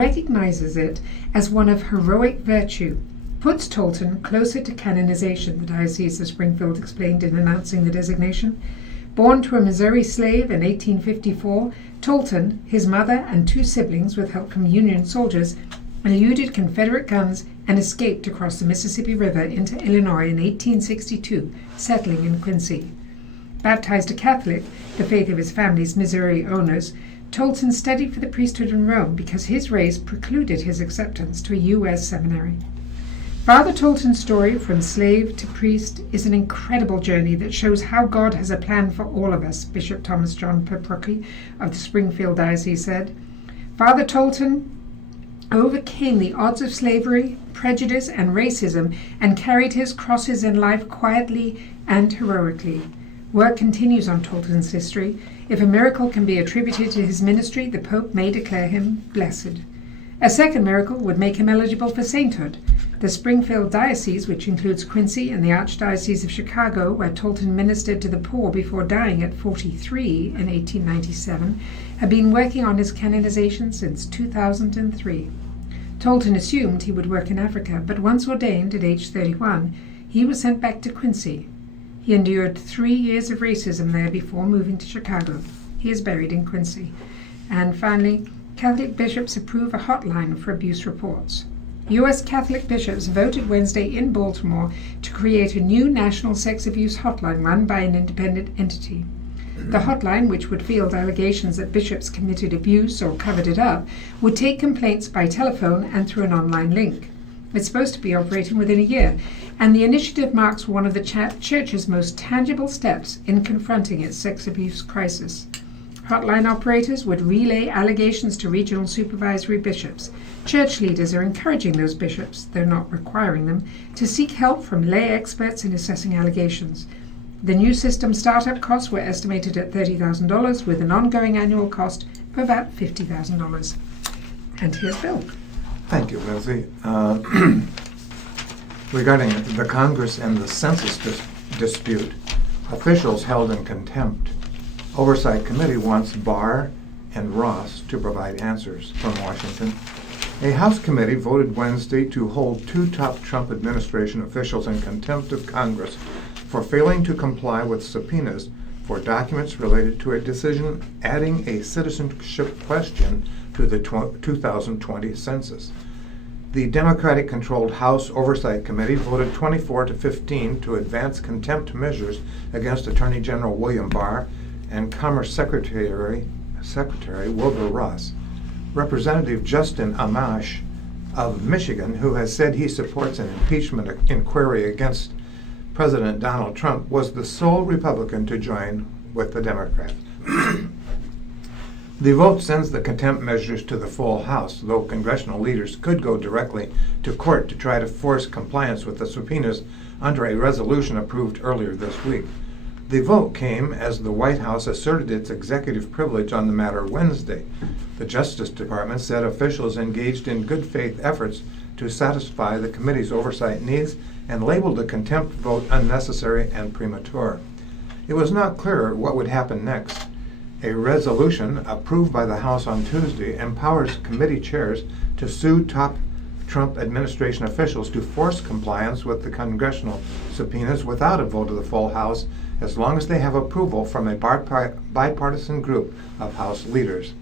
recognizes it as one of heroic virtue, puts Tolton closer to canonization, the Diocese of Springfield explained in announcing the designation. Born to a Missouri slave in 1854, Tolton, his mother, and two siblings, with help from Union soldiers, eluded Confederate guns and escaped across the Mississippi River into Illinois in 1862, settling in Quincy. Baptized a Catholic, the faith of his family's Missouri owners, Tolton studied for the priesthood in Rome because his race precluded his acceptance to a U.S. seminary. Father Tolton's story from slave to priest is an incredible journey that shows how God has a plan for all of us, Bishop Thomas John Peprocki of the Springfield Diocese said. Father Tolton overcame the odds of slavery, prejudice, and racism and carried his crosses in life quietly and heroically. Work continues on Tolton's history. If a miracle can be attributed to his ministry, the Pope may declare him blessed. A second miracle would make him eligible for sainthood. The Springfield Diocese, which includes Quincy and the Archdiocese of Chicago, where Tolton ministered to the poor before dying at 43 in 1897, had been working on his canonization since 2003. Tolton assumed he would work in Africa, but once ordained at age 31, he was sent back to Quincy. He endured 3 years of racism there before moving to Chicago. He is buried in Quincy. And finally, Catholic bishops approve a hotline for abuse reports. U.S. Catholic bishops voted Wednesday in Baltimore to create a new national sex abuse hotline run by an independent entity. The hotline, which would field allegations that bishops committed abuse or covered it up, would take complaints by telephone and through an online link. It's supposed to be operating within a year, and the initiative marks one of the Church's most tangible steps in confronting its sex abuse crisis. Hotline operators would relay allegations to regional supervisory bishops. Church leaders are encouraging those bishops, though not requiring them, to seek help from lay experts in assessing allegations. The new system startup costs were estimated at $30,000, with an ongoing annual cost of about $50,000. And here's Bill. Thank you, Lindsay. Regarding the Congress and the census dispute, officials held in contempt. Oversight Committee wants Barr and Ross to provide answers from Washington. A House committee voted Wednesday to hold 2 top Trump administration officials in contempt of Congress for failing to comply with subpoenas for documents related to a decision adding a citizenship question to the 2020 census. The Democratic-controlled House Oversight Committee voted 24-15 to advance contempt measures against Attorney General William Barr and Commerce Secretary Wilbur Ross. Representative Justin Amash of Michigan, who has said he supports an impeachment inquiry against President Donald Trump, was the sole Republican to join with the Democrats. The vote sends the contempt measures to the full House, though congressional leaders could go directly to court to try to force compliance with the subpoenas under a resolution approved earlier this week. The vote came as the White House asserted its executive privilege on the matter Wednesday. The Justice Department said officials engaged in good faith efforts to satisfy the committee's oversight needs and labeled the contempt vote unnecessary and premature. It was not clear what would happen next. A resolution approved by the House on Tuesday empowers committee chairs to sue top Trump administration officials to force compliance with the congressional subpoenas without a vote of the full House, as long as they have approval from a bipartisan group of House leaders.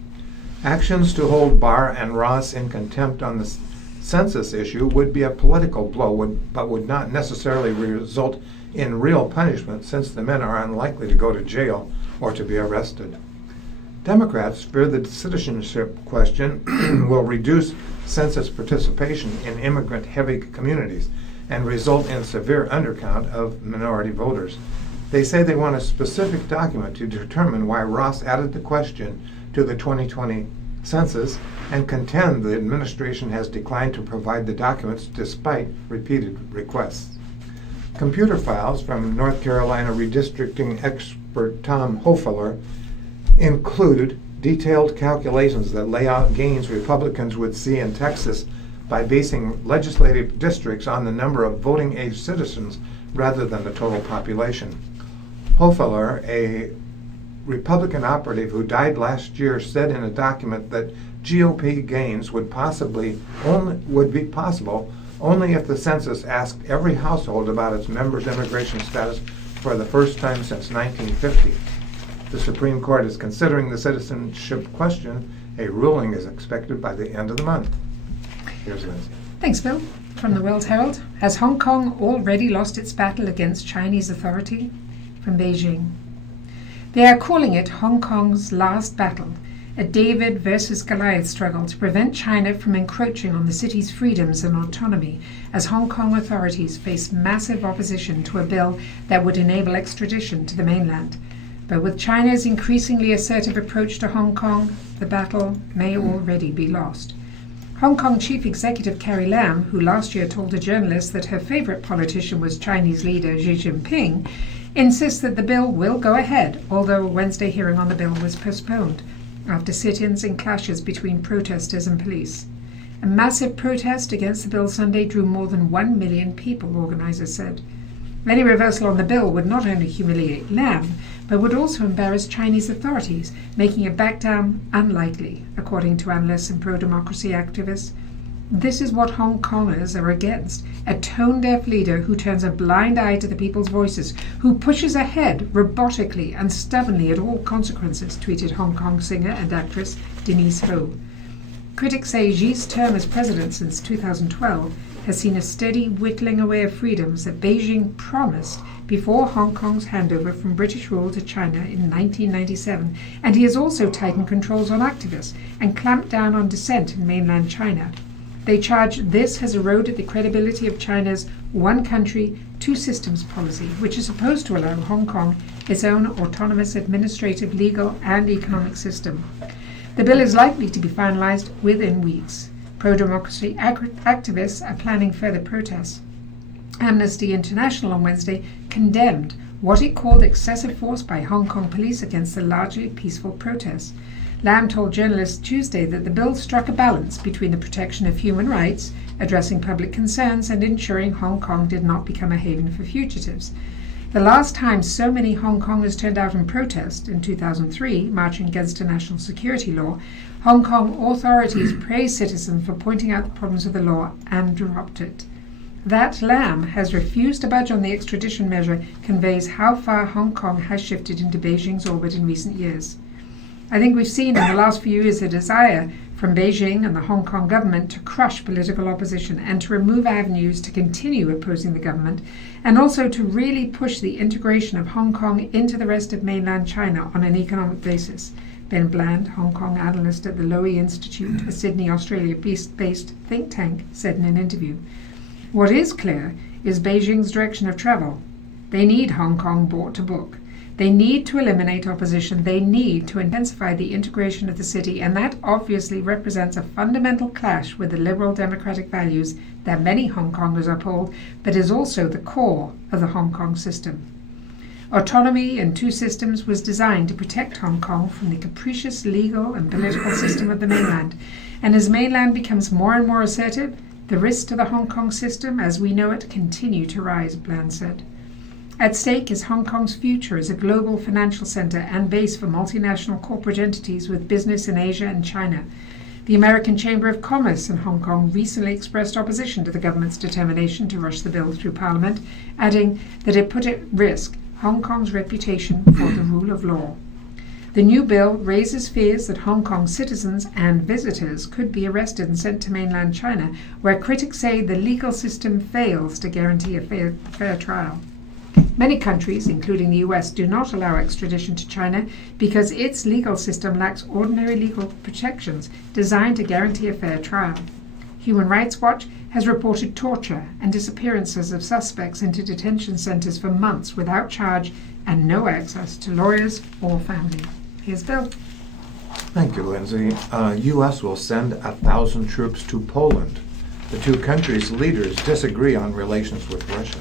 Actions to hold Barr and Ross in contempt on the census issue would be a political blow, but would not necessarily result in real punishment, since the men are unlikely to go to jail or to be arrested. Democrats fear the citizenship question will reduce census participation in immigrant-heavy communities and result in severe undercount of minority voters. They say they want a specific document to determine why Ross added the question to the 2020 census and contend the administration has declined to provide the documents despite repeated requests. Computer files from North Carolina redistricting expert Tom Hofeller include detailed calculations that lay out gains Republicans would see in Texas by basing legislative districts on the number of voting-age citizens rather than the total population. Hofeller, a Republican operative who died last year, said in a document that GOP gains would be possible only if the census asked every household about its members' immigration status for the first time since 1950. The Supreme Court is considering the citizenship question. A ruling is expected by the end of the month. Here's Lindsay. Thanks, Bill. From the World-Herald, has Hong Kong already lost its battle against Chinese authority? From Beijing. They are calling it Hong Kong's last battle, a David versus Goliath struggle to prevent China from encroaching on the city's freedoms and autonomy, as Hong Kong authorities face massive opposition to a bill that would enable extradition to the mainland. But with China's increasingly assertive approach to Hong Kong, the battle may already be lost. Hong Kong Chief Executive Carrie Lam, who last year told a journalist that her favorite politician was Chinese leader Xi Jinping, insists that the bill will go ahead, although a Wednesday hearing on the bill was postponed after sit-ins and clashes between protesters and police. A massive protest against the bill Sunday drew more than 1 million people, organisers said. Any reversal on the bill would not only humiliate Lam, but would also embarrass Chinese authorities, making a back down unlikely, according to analysts and pro-democracy activists. This is what Hong Kongers are against, a tone-deaf leader who turns a blind eye to the people's voices, who pushes ahead robotically and stubbornly at all consequences, tweeted Hong Kong singer and actress Denise Ho. Critics say Xi's term as president since 2012 has seen a steady whittling away of freedoms that Beijing promised before Hong Kong's handover from British rule to China in 1997, and he has also tightened controls on activists and clamped down on dissent in mainland China. They charge this has eroded the credibility of China's one country, two systems policy, which is supposed to allow Hong Kong its own autonomous administrative, legal and economic system. The bill is likely to be finalised within weeks. Pro-democracy activists are planning further protests. Amnesty International on Wednesday condemned what it called excessive force by Hong Kong police against the largely peaceful protests. Lam told journalists Tuesday that the bill struck a balance between the protection of human rights, addressing public concerns, and ensuring Hong Kong did not become a haven for fugitives. The last time so many Hong Kongers turned out in protest, in 2003, marching against a national security law, Hong Kong authorities praised citizens for pointing out the problems with the law and dropped it. That Lam has refused to budge on the extradition measure conveys how far Hong Kong has shifted into Beijing's orbit in recent years. I think we've seen in the last few years a desire from Beijing and the Hong Kong government to crush political opposition and to remove avenues to continue opposing the government, and also to really push the integration of Hong Kong into the rest of mainland China on an economic basis. Ben Bland, Hong Kong analyst at the Lowy Institute, a Sydney, Australia-based think tank, said in an interview, "What is clear is Beijing's direction of travel. They need Hong Kong brought to book. They need to eliminate opposition. They need to intensify the integration of the city, and that obviously represents a fundamental clash with the liberal democratic values that many Hong Kongers uphold, but is also the core of the Hong Kong system. Autonomy in two systems was designed to protect Hong Kong from the capricious legal and political system of the mainland, and as mainland becomes more and more assertive, the risks to the Hong Kong system as we know it continue to rise," Bland said. At stake is Hong Kong's future as a global financial centre and base for multinational corporate entities with business in Asia and China. The American Chamber of Commerce in Hong Kong recently expressed opposition to the government's determination to rush the bill through Parliament, adding that it put at risk Hong Kong's reputation for the rule of law. The new bill raises fears that Hong Kong citizens and visitors could be arrested and sent to mainland China, where critics say the legal system fails to guarantee a fair trial. Many countries, including the US, do not allow extradition to China because its legal system lacks ordinary legal protections designed to guarantee a fair trial. Human Rights Watch has reported torture and disappearances of suspects into detention centres for months without charge and no access to lawyers or family. Here's Bill. Thank you, Lindsay. U.S. will send 1,000 troops to Poland. The two countries' leaders disagree on relations with Russia.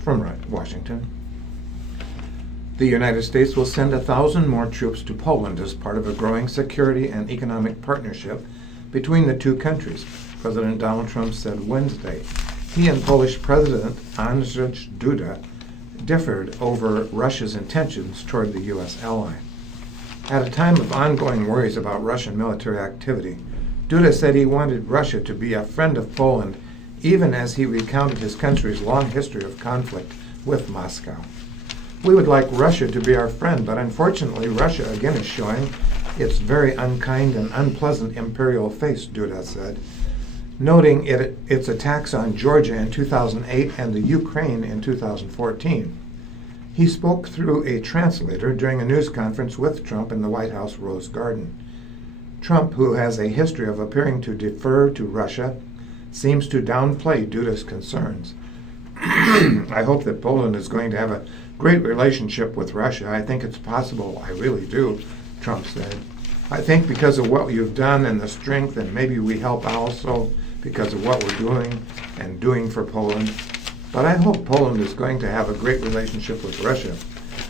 From Washington. The United States will send 1,000 more troops to Poland as part of a growing security and economic partnership between the two countries, President Donald Trump said Wednesday. He and Polish President Andrzej Duda differed over Russia's intentions toward the U.S. ally. At a time of ongoing worries about Russian military activity, Duda said he wanted Russia to be a friend of Poland, even as he recounted his country's long history of conflict with Moscow. We would like Russia to be our friend, but unfortunately Russia again is showing its very unkind and unpleasant imperial face, Duda said, noting its attacks on Georgia in 2008 and the Ukraine in 2014. He spoke through a translator during a news conference with Trump in the White House Rose Garden. Trump, who has a history of appearing to defer to Russia, seems to downplay Duda's concerns. I hope that Poland is going to have a great relationship with Russia. I think it's possible. I really do, Trump said. I think because of what you've done and the strength, and maybe we help also because of what we're doing for Poland. But I hope Poland is going to have a great relationship with Russia.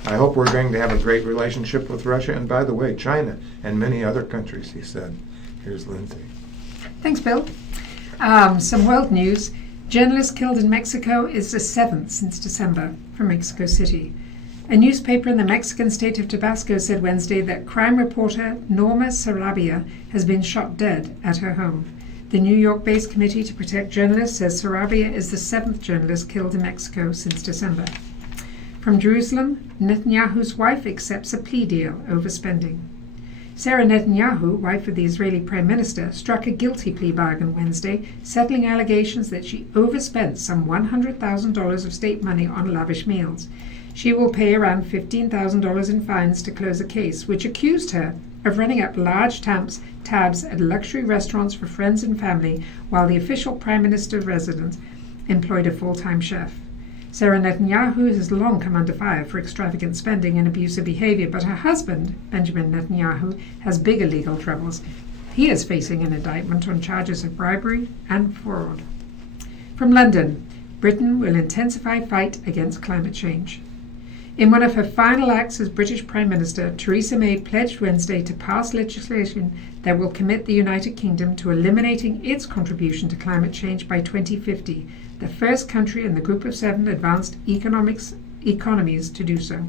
I hope we're going to have a great relationship with Russia, and by the way, China and many other countries, he said. Here's Lindsay. Thanks, Bill. Some world news. Journalist killed in Mexico is the 7th since December from Mexico City. A newspaper in the Mexican state of Tabasco said Wednesday that crime reporter Norma Sarabia has been shot dead at her home. The New York-based Committee to Protect Journalists says Sarabia is the 7th journalist killed in Mexico since December. From Jerusalem, Netanyahu's wife accepts a plea deal over spending. Sarah Netanyahu, wife of the Israeli Prime Minister, struck a guilty plea bargain Wednesday, settling allegations that she overspent some $100,000 of state money on lavish meals. She will pay around $15,000 in fines to close a case which accused her of running up large tabs at luxury restaurants for friends and family while the official Prime Minister residence employed a full-time chef. Sarah Netanyahu has long come under fire for extravagant spending and abusive behavior, but her husband, Benjamin Netanyahu, has bigger legal troubles. He is facing an indictment on charges of bribery and fraud. From London, Britain will intensify fight against climate change. In one of her final acts as British Prime Minister, Theresa May pledged Wednesday to pass legislation that will commit the United Kingdom to eliminating its contribution to climate change by 2050, the first country in the group of 7 advanced economies to do so.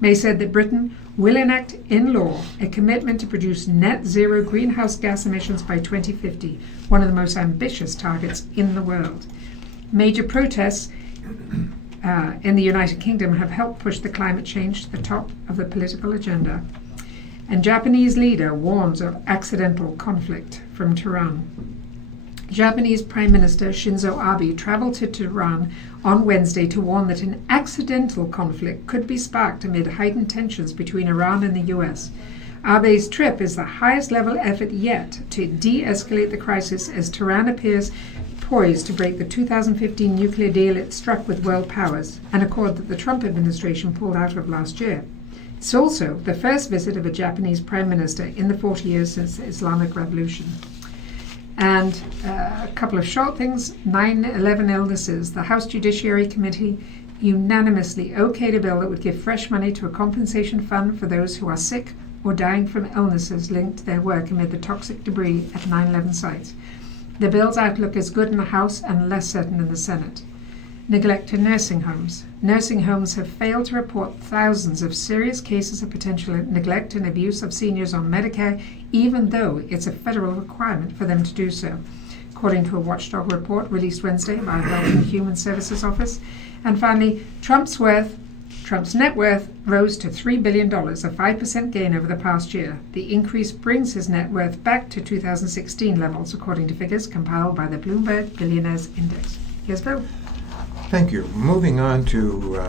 May said that Britain will enact in law a commitment to produce net zero greenhouse gas emissions by 2050, one of the most ambitious targets in the world. Major protests in the United Kingdom have helped push the climate change to the top of the political agenda. And Japanese leader warns of accidental conflict from Tehran. Japanese Prime Minister Shinzo Abe traveled to Tehran on Wednesday to warn that an accidental conflict could be sparked amid heightened tensions between Iran and the US. Abe's trip is the highest level effort yet to de-escalate the crisis as Tehran appears poised to break the 2015 nuclear deal it struck with world powers, an accord that the Trump administration pulled out of last year. It's also the first visit of a Japanese Prime Minister in the 40 years since the Islamic Revolution. And a couple of short things. 9/11 illnesses. The House Judiciary Committee unanimously okayed a bill that would give fresh money to a compensation fund for those who are sick or dying from illnesses linked to their work amid the toxic debris at 9/11 sites. The bill's outlook is good in the House and less certain in the Senate. Neglect in nursing homes. Nursing homes have failed to report thousands of serious cases of potential neglect and abuse of seniors on Medicare, even though it's a federal requirement for them to do so, according to a watchdog report released Wednesday by the Health and Human Services Office. And finally, Trump's net worth rose to $3 billion, a 5% gain over the past year. The increase brings his net worth back to 2016 levels, according to figures compiled by the Bloomberg Billionaires Index. Here's Bill. Thank you. Moving on to,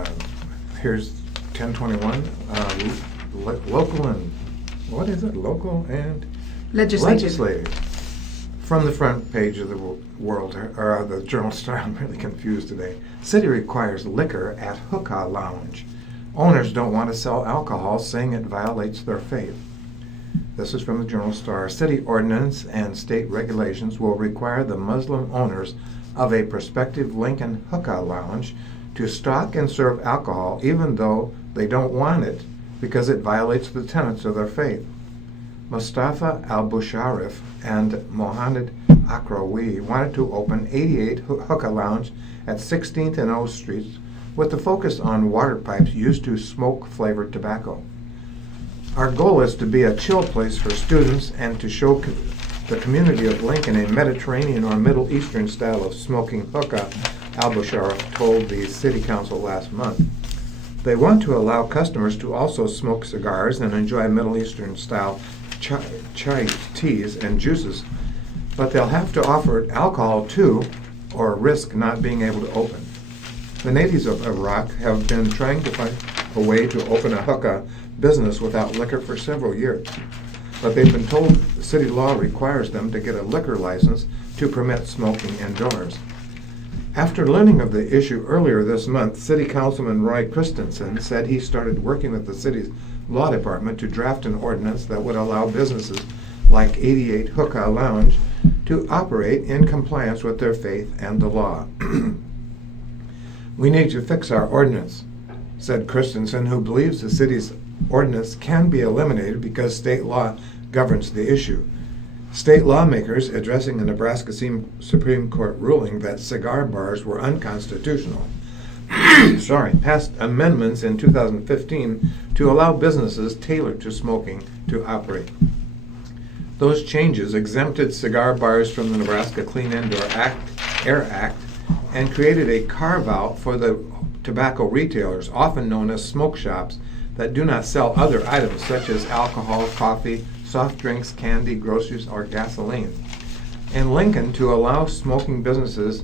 here's 1021, local and, what is it? Local and? Legislative. From the front page of the the Journal Star, I'm really confused today. City requires liquor at hookah lounge. Owners don't want to sell alcohol, saying it violates their faith. This is from the Journal Star. City ordinance and state regulations will require the Muslim owners of a prospective Lincoln hookah lounge to stock and serve alcohol even though they don't want it because it violates the tenets of their faith. Mustafa al-Busharif and Mohammed Akrawi wanted to open 88 hookah lounge at 16th and O Streets with the focus on water pipes used to smoke flavored tobacco. Our goal is to be a chill place for students and to show the community of Lincoln a Mediterranean or Middle Eastern style of smoking hookah, Al-Busharraf told the City Council last month. They want to allow customers to also smoke cigars and enjoy Middle Eastern style chai teas and juices, but they'll have to offer alcohol too or risk not being able to open. The natives of Iraq have been trying to find a way to open a hookah business without liquor for several years, but they've been told city law requires them to get a liquor license to permit smoking indoors. After learning of the issue earlier this month, City Councilman Roy Christensen said he started working with the city's law department to draft an ordinance that would allow businesses like 88 Hookah Lounge to operate in compliance with their faith and the law. We need to fix our ordinance, said Christensen, who believes the city's ordinance can be eliminated because state law governs the issue. State lawmakers addressing a Nebraska Supreme Court ruling that cigar bars were unconstitutional passed amendments in 2015 to allow businesses tailored to smoking to operate. Those changes exempted cigar bars from the Nebraska Clean Air Act and created a carve-out for the tobacco retailers, often known as smoke shops, that do not sell other items such as alcohol, coffee, soft drinks, candy, groceries, or gasoline. In Lincoln, to allow smoking, businesses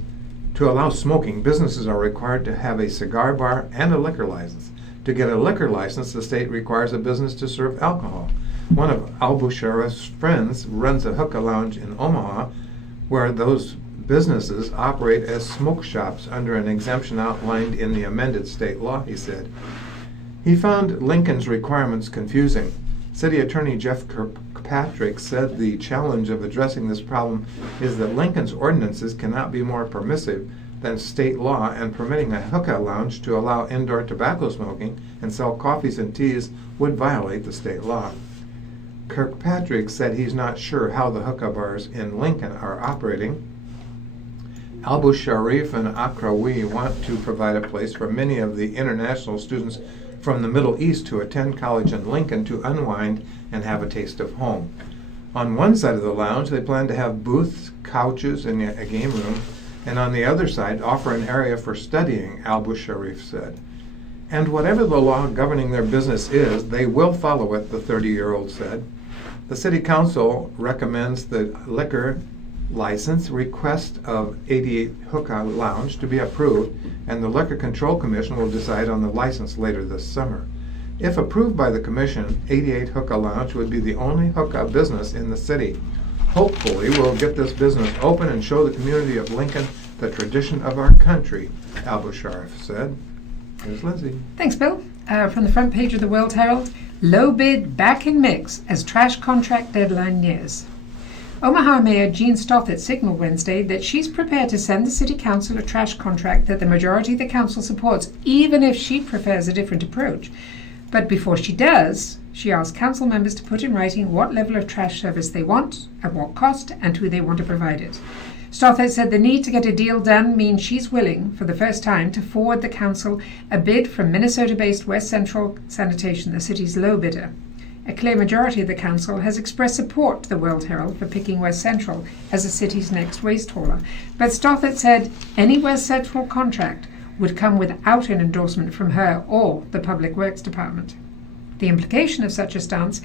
are required to have a cigar bar and a liquor license. To get a liquor license, the state requires a business to serve alcohol. One of Al-Busharraf's friends runs a hookah lounge in Omaha, where those businesses operate as smoke shops under an exemption outlined in the amended state law, he said. He found Lincoln's requirements confusing. City Attorney Jeff Kirkpatrick said the challenge of addressing this problem is that Lincoln's ordinances cannot be more permissive than state law, and permitting a hookah lounge to allow indoor tobacco smoking and sell coffees and teas would violate the state law. Kirkpatrick said he's not sure how the hookah bars in Lincoln are operating. Abu Sharif and Akrawi want to provide a place for many of the international students from the Middle East to attend college in Lincoln to unwind and have a taste of home. On one side of the lounge, they plan to have booths, couches, and a game room, and on the other side, offer an area for studying, Abu Sharif said. And whatever the law governing their business is, they will follow it, the 30-year-old said. The City Council recommends the liquor license request of 88 Hookah Lounge to be approved, and the Liquor Control Commission will decide on the license later this summer. If approved by the Commission, 88 Hookah Lounge would be the only hookah business in the city. Hopefully, we'll get this business open and show the community of Lincoln the tradition of our country, Al-Busharraf said. Here's Lindsay. Thanks, Bill. From the front page of the World-Herald, low bid back in mix as trash contract deadline nears. Omaha Mayor Jean Stothert signaled Wednesday that she's prepared to send the City Council a trash contract that the majority of the council supports, even if she prefers a different approach. But before she does, she asked council members to put in writing what level of trash service they want, at what cost, and who they want to provide it. Stothert said the need to get a deal done means she's willing, for the first time, to forward the council a bid from Minnesota-based West Central Sanitation, the city's low bidder. A clear majority of the council has expressed support to the World-Herald for picking West Central as the city's next waste hauler. But Stothert said any West Central contract would come without an endorsement from her or the Public Works Department. The implication of such a stance,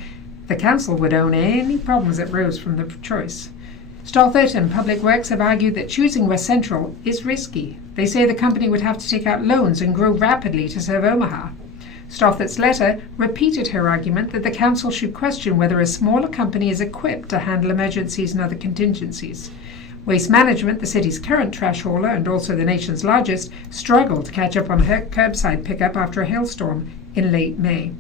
the council would own any problems that rose from the choice. Stothert and Public Works have argued that choosing West Central is risky. They say the company would have to take out loans and grow rapidly to serve Omaha. Stothert's letter repeated her argument that the council should question whether a smaller company is equipped to handle emergencies and other contingencies. Waste Management, the city's current trash hauler and also the nation's largest, struggled to catch up on her curbside pickup after a hailstorm in late May.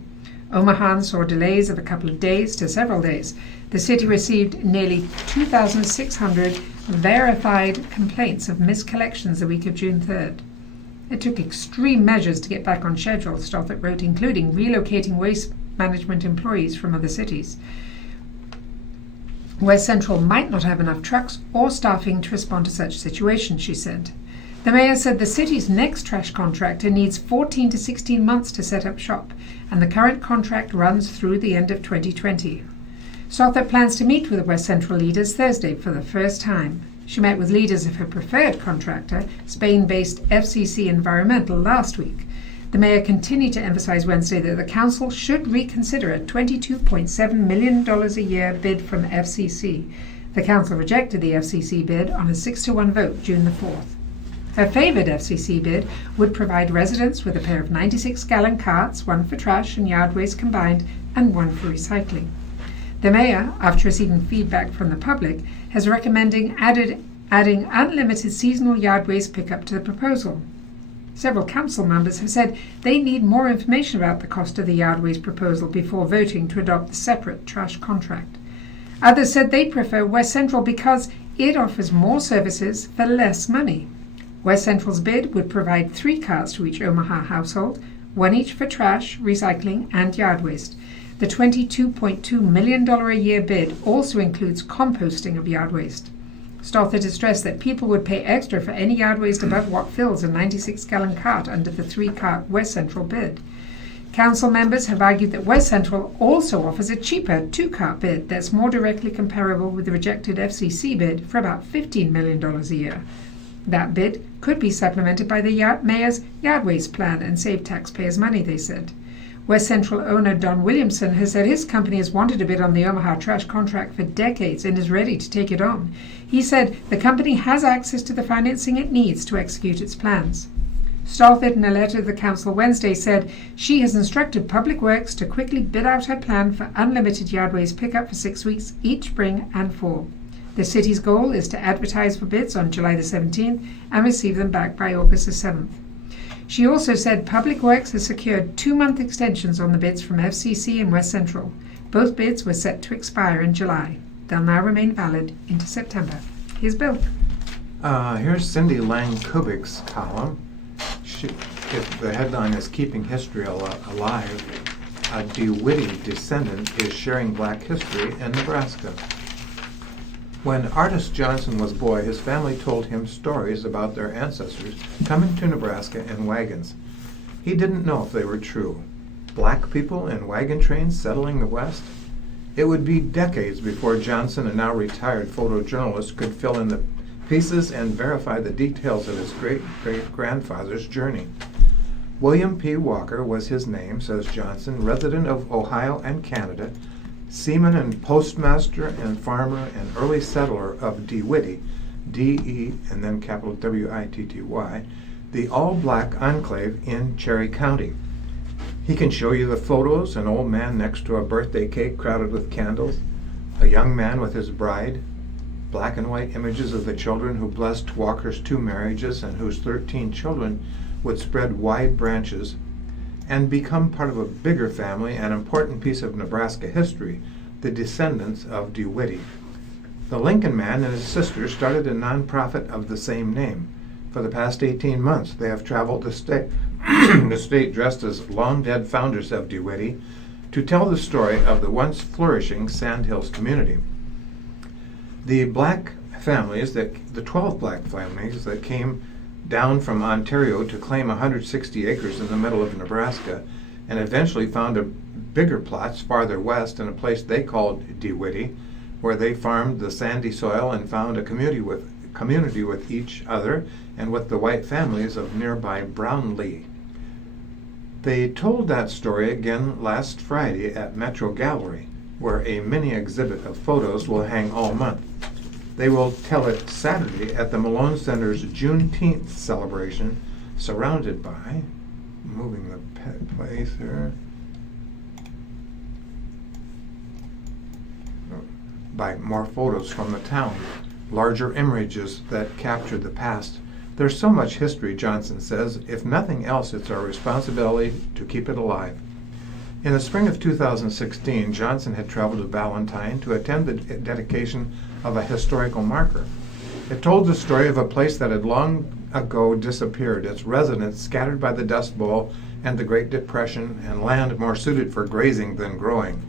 Omaha saw delays of a couple of days to several days. The city received nearly 2,600 verified complaints of miscollections the week of June 3rd. It took extreme measures to get back on schedule, Stothert wrote, including relocating waste management employees from other cities. West Central might not have enough trucks or staffing to respond to such situations, she said. The mayor said the city's next trash contractor needs 14 to 16 months to set up shop, and the current contract runs through the end of 2020. Stothert plans to meet with the West Central leaders Thursday for the first time. She met with leaders of her preferred contractor, Spain-based FCC Environmental, last week. The mayor continued to emphasize Wednesday that the council should reconsider a $22.7 million a year bid from FCC. The council rejected the FCC bid on a 6-1 vote June the 4th. Her favoured FCC bid would provide residents with a pair of 96-gallon carts, one for trash and yard waste combined, and one for recycling. The mayor, after receiving feedback from the public, is recommending adding unlimited seasonal yard waste pickup to the proposal. Several council members have said they need more information about the cost of the yard waste proposal before voting to adopt the separate trash contract. Others said they prefer West Central because it offers more services for less money. West Central's bid would provide 3 carts to each Omaha household, one each for trash, recycling, and yard waste. The $22.2 million a year bid also includes composting of yard waste. Stothert has stressed that people would pay extra for any yard waste above what fills a 96-gallon cart under the 3-cart West Central bid. Council members have argued that West Central also offers a cheaper 2-cart bid that's more directly comparable with the rejected FCC bid for about $15 million a year. That bid could be supplemented by the mayor's yard waste plan and save taxpayers money, they said. West Central owner Don Williamson has said his company has wanted to bid on the Omaha trash contract for decades and is ready to take it on. He said the company has access to the financing it needs to execute its plans. Stothert, in a letter to the council Wednesday, said she has instructed Public Works to quickly bid out her plan for unlimited yard waste pickup for 6 weeks each spring and fall. The city's goal is to advertise for bids on July the 17th and receive them back by August the 7th. She also said Public Works has secured 2-month extensions on the bids from FCC and West Central. Both bids were set to expire in July. They'll now remain valid into September. Here's Bill. Here's Cindy Lang-Kubik's column. The headline is Keeping History Alive. A DeWitty descendant is sharing black history in Nebraska. When Artis Johnson was a boy, his family told him stories about their ancestors coming to Nebraska in wagons. He didn't know if they were true. Black people in wagon trains settling the West? It would be decades before Johnson, a now retired photojournalist, could fill in the pieces and verify the details of his great-great-grandfather's journey. William P. Walker was his name, says Johnson, resident of Ohio and Canada, seaman and postmaster and farmer and early settler of DeWitty, D-E and then capital W-I-T-T-Y, the all-black enclave in Cherry County. He can show you the photos, an old man next to a birthday cake crowded with candles, a young man with his bride, black and white images of the children who blessed Walker's 2 marriages and whose 13 children would spread wide branches and become part of a bigger family, an important piece of Nebraska history, the descendants of DeWitty. The Lincoln man and his sister started a nonprofit of the same name. For the past 18 months, they have traveled the state dressed as long-dead founders of DeWitty to tell the story of the once flourishing Sand Hills community. The 12 black families that came down from Ontario to claim 160 acres in the middle of Nebraska and eventually found a bigger plots farther west in a place they called DeWitty, where they farmed the sandy soil and found a community with each other and with the white families of nearby Brownlee. They told that story again last Friday at Metro Gallery, where a mini exhibit of photos will hang all month. They will tell it Saturday at the Malone Center's Juneteenth celebration, surrounded by, moving the place here, by more photos from the town, larger images that capture the past. There's so much history, Johnson says. If nothing else, it's our responsibility to keep it alive. In the spring of 2016, Johnson had traveled to Valentine to attend the dedication of a historical marker. It told the story of a place that had long ago disappeared, its residents scattered by the Dust Bowl and the Great Depression, and land more suited for grazing than growing.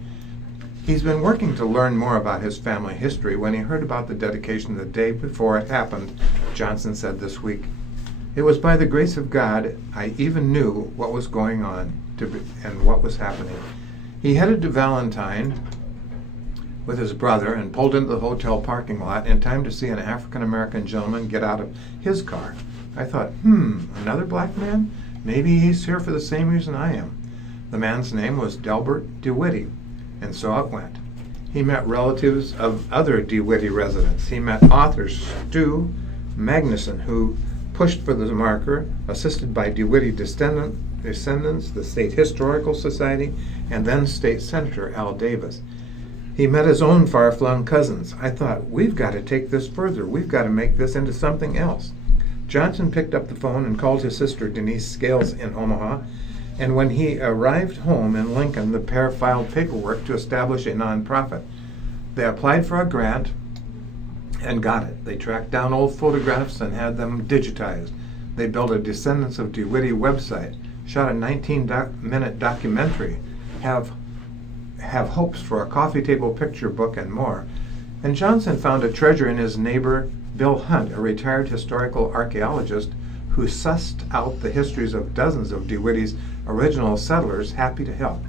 He's been working to learn more about his family history when he heard about the dedication the day before it happened, Johnson said this week. It was by the grace of God I even knew what was going on and what was happening. He headed to Valentine with his brother and pulled into the hotel parking lot in time to see an African-American gentleman get out of his car. I thought, another black man? Maybe he's here for the same reason I am. The man's name was Delbert DeWitty, and so it went. He met relatives of other DeWitty residents. He met author Stu Magnuson, who pushed for the marker, assisted by DeWitty descendants, the State Historical Society, and then State Senator Al Davis. He met his own far-flung cousins. I thought, we've got to take this further. We've got to make this into something else. Johnson picked up the phone and called his sister Denise Scales in Omaha, and when he arrived home in Lincoln, the pair filed paperwork to establish a nonprofit. They applied for a grant and got it. They tracked down old photographs and had them digitized. They built a Descendants of DeWitty website, shot a 19-minute documentary, have hopes for a coffee table picture book, and more. And Johnson found a treasure in his neighbor, Bill Hunt, a retired historical archaeologist who sussed out the histories of dozens of DeWitty's original settlers, happy to help.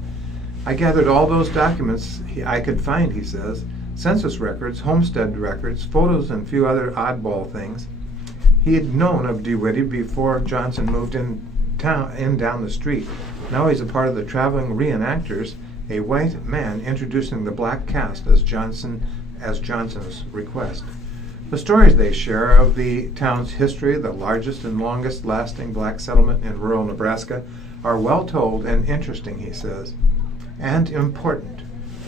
I gathered all those documents I could find, he says, census records, homestead records, photos, and a few other oddball things. He had known of DeWitty before Johnson moved in down the street. Now he's a part of the traveling reenactors, a white man introducing the black cast as Johnson's request. The stories they share of the town's history, the largest and longest lasting black settlement in rural Nebraska, are well told and interesting, he says, and important.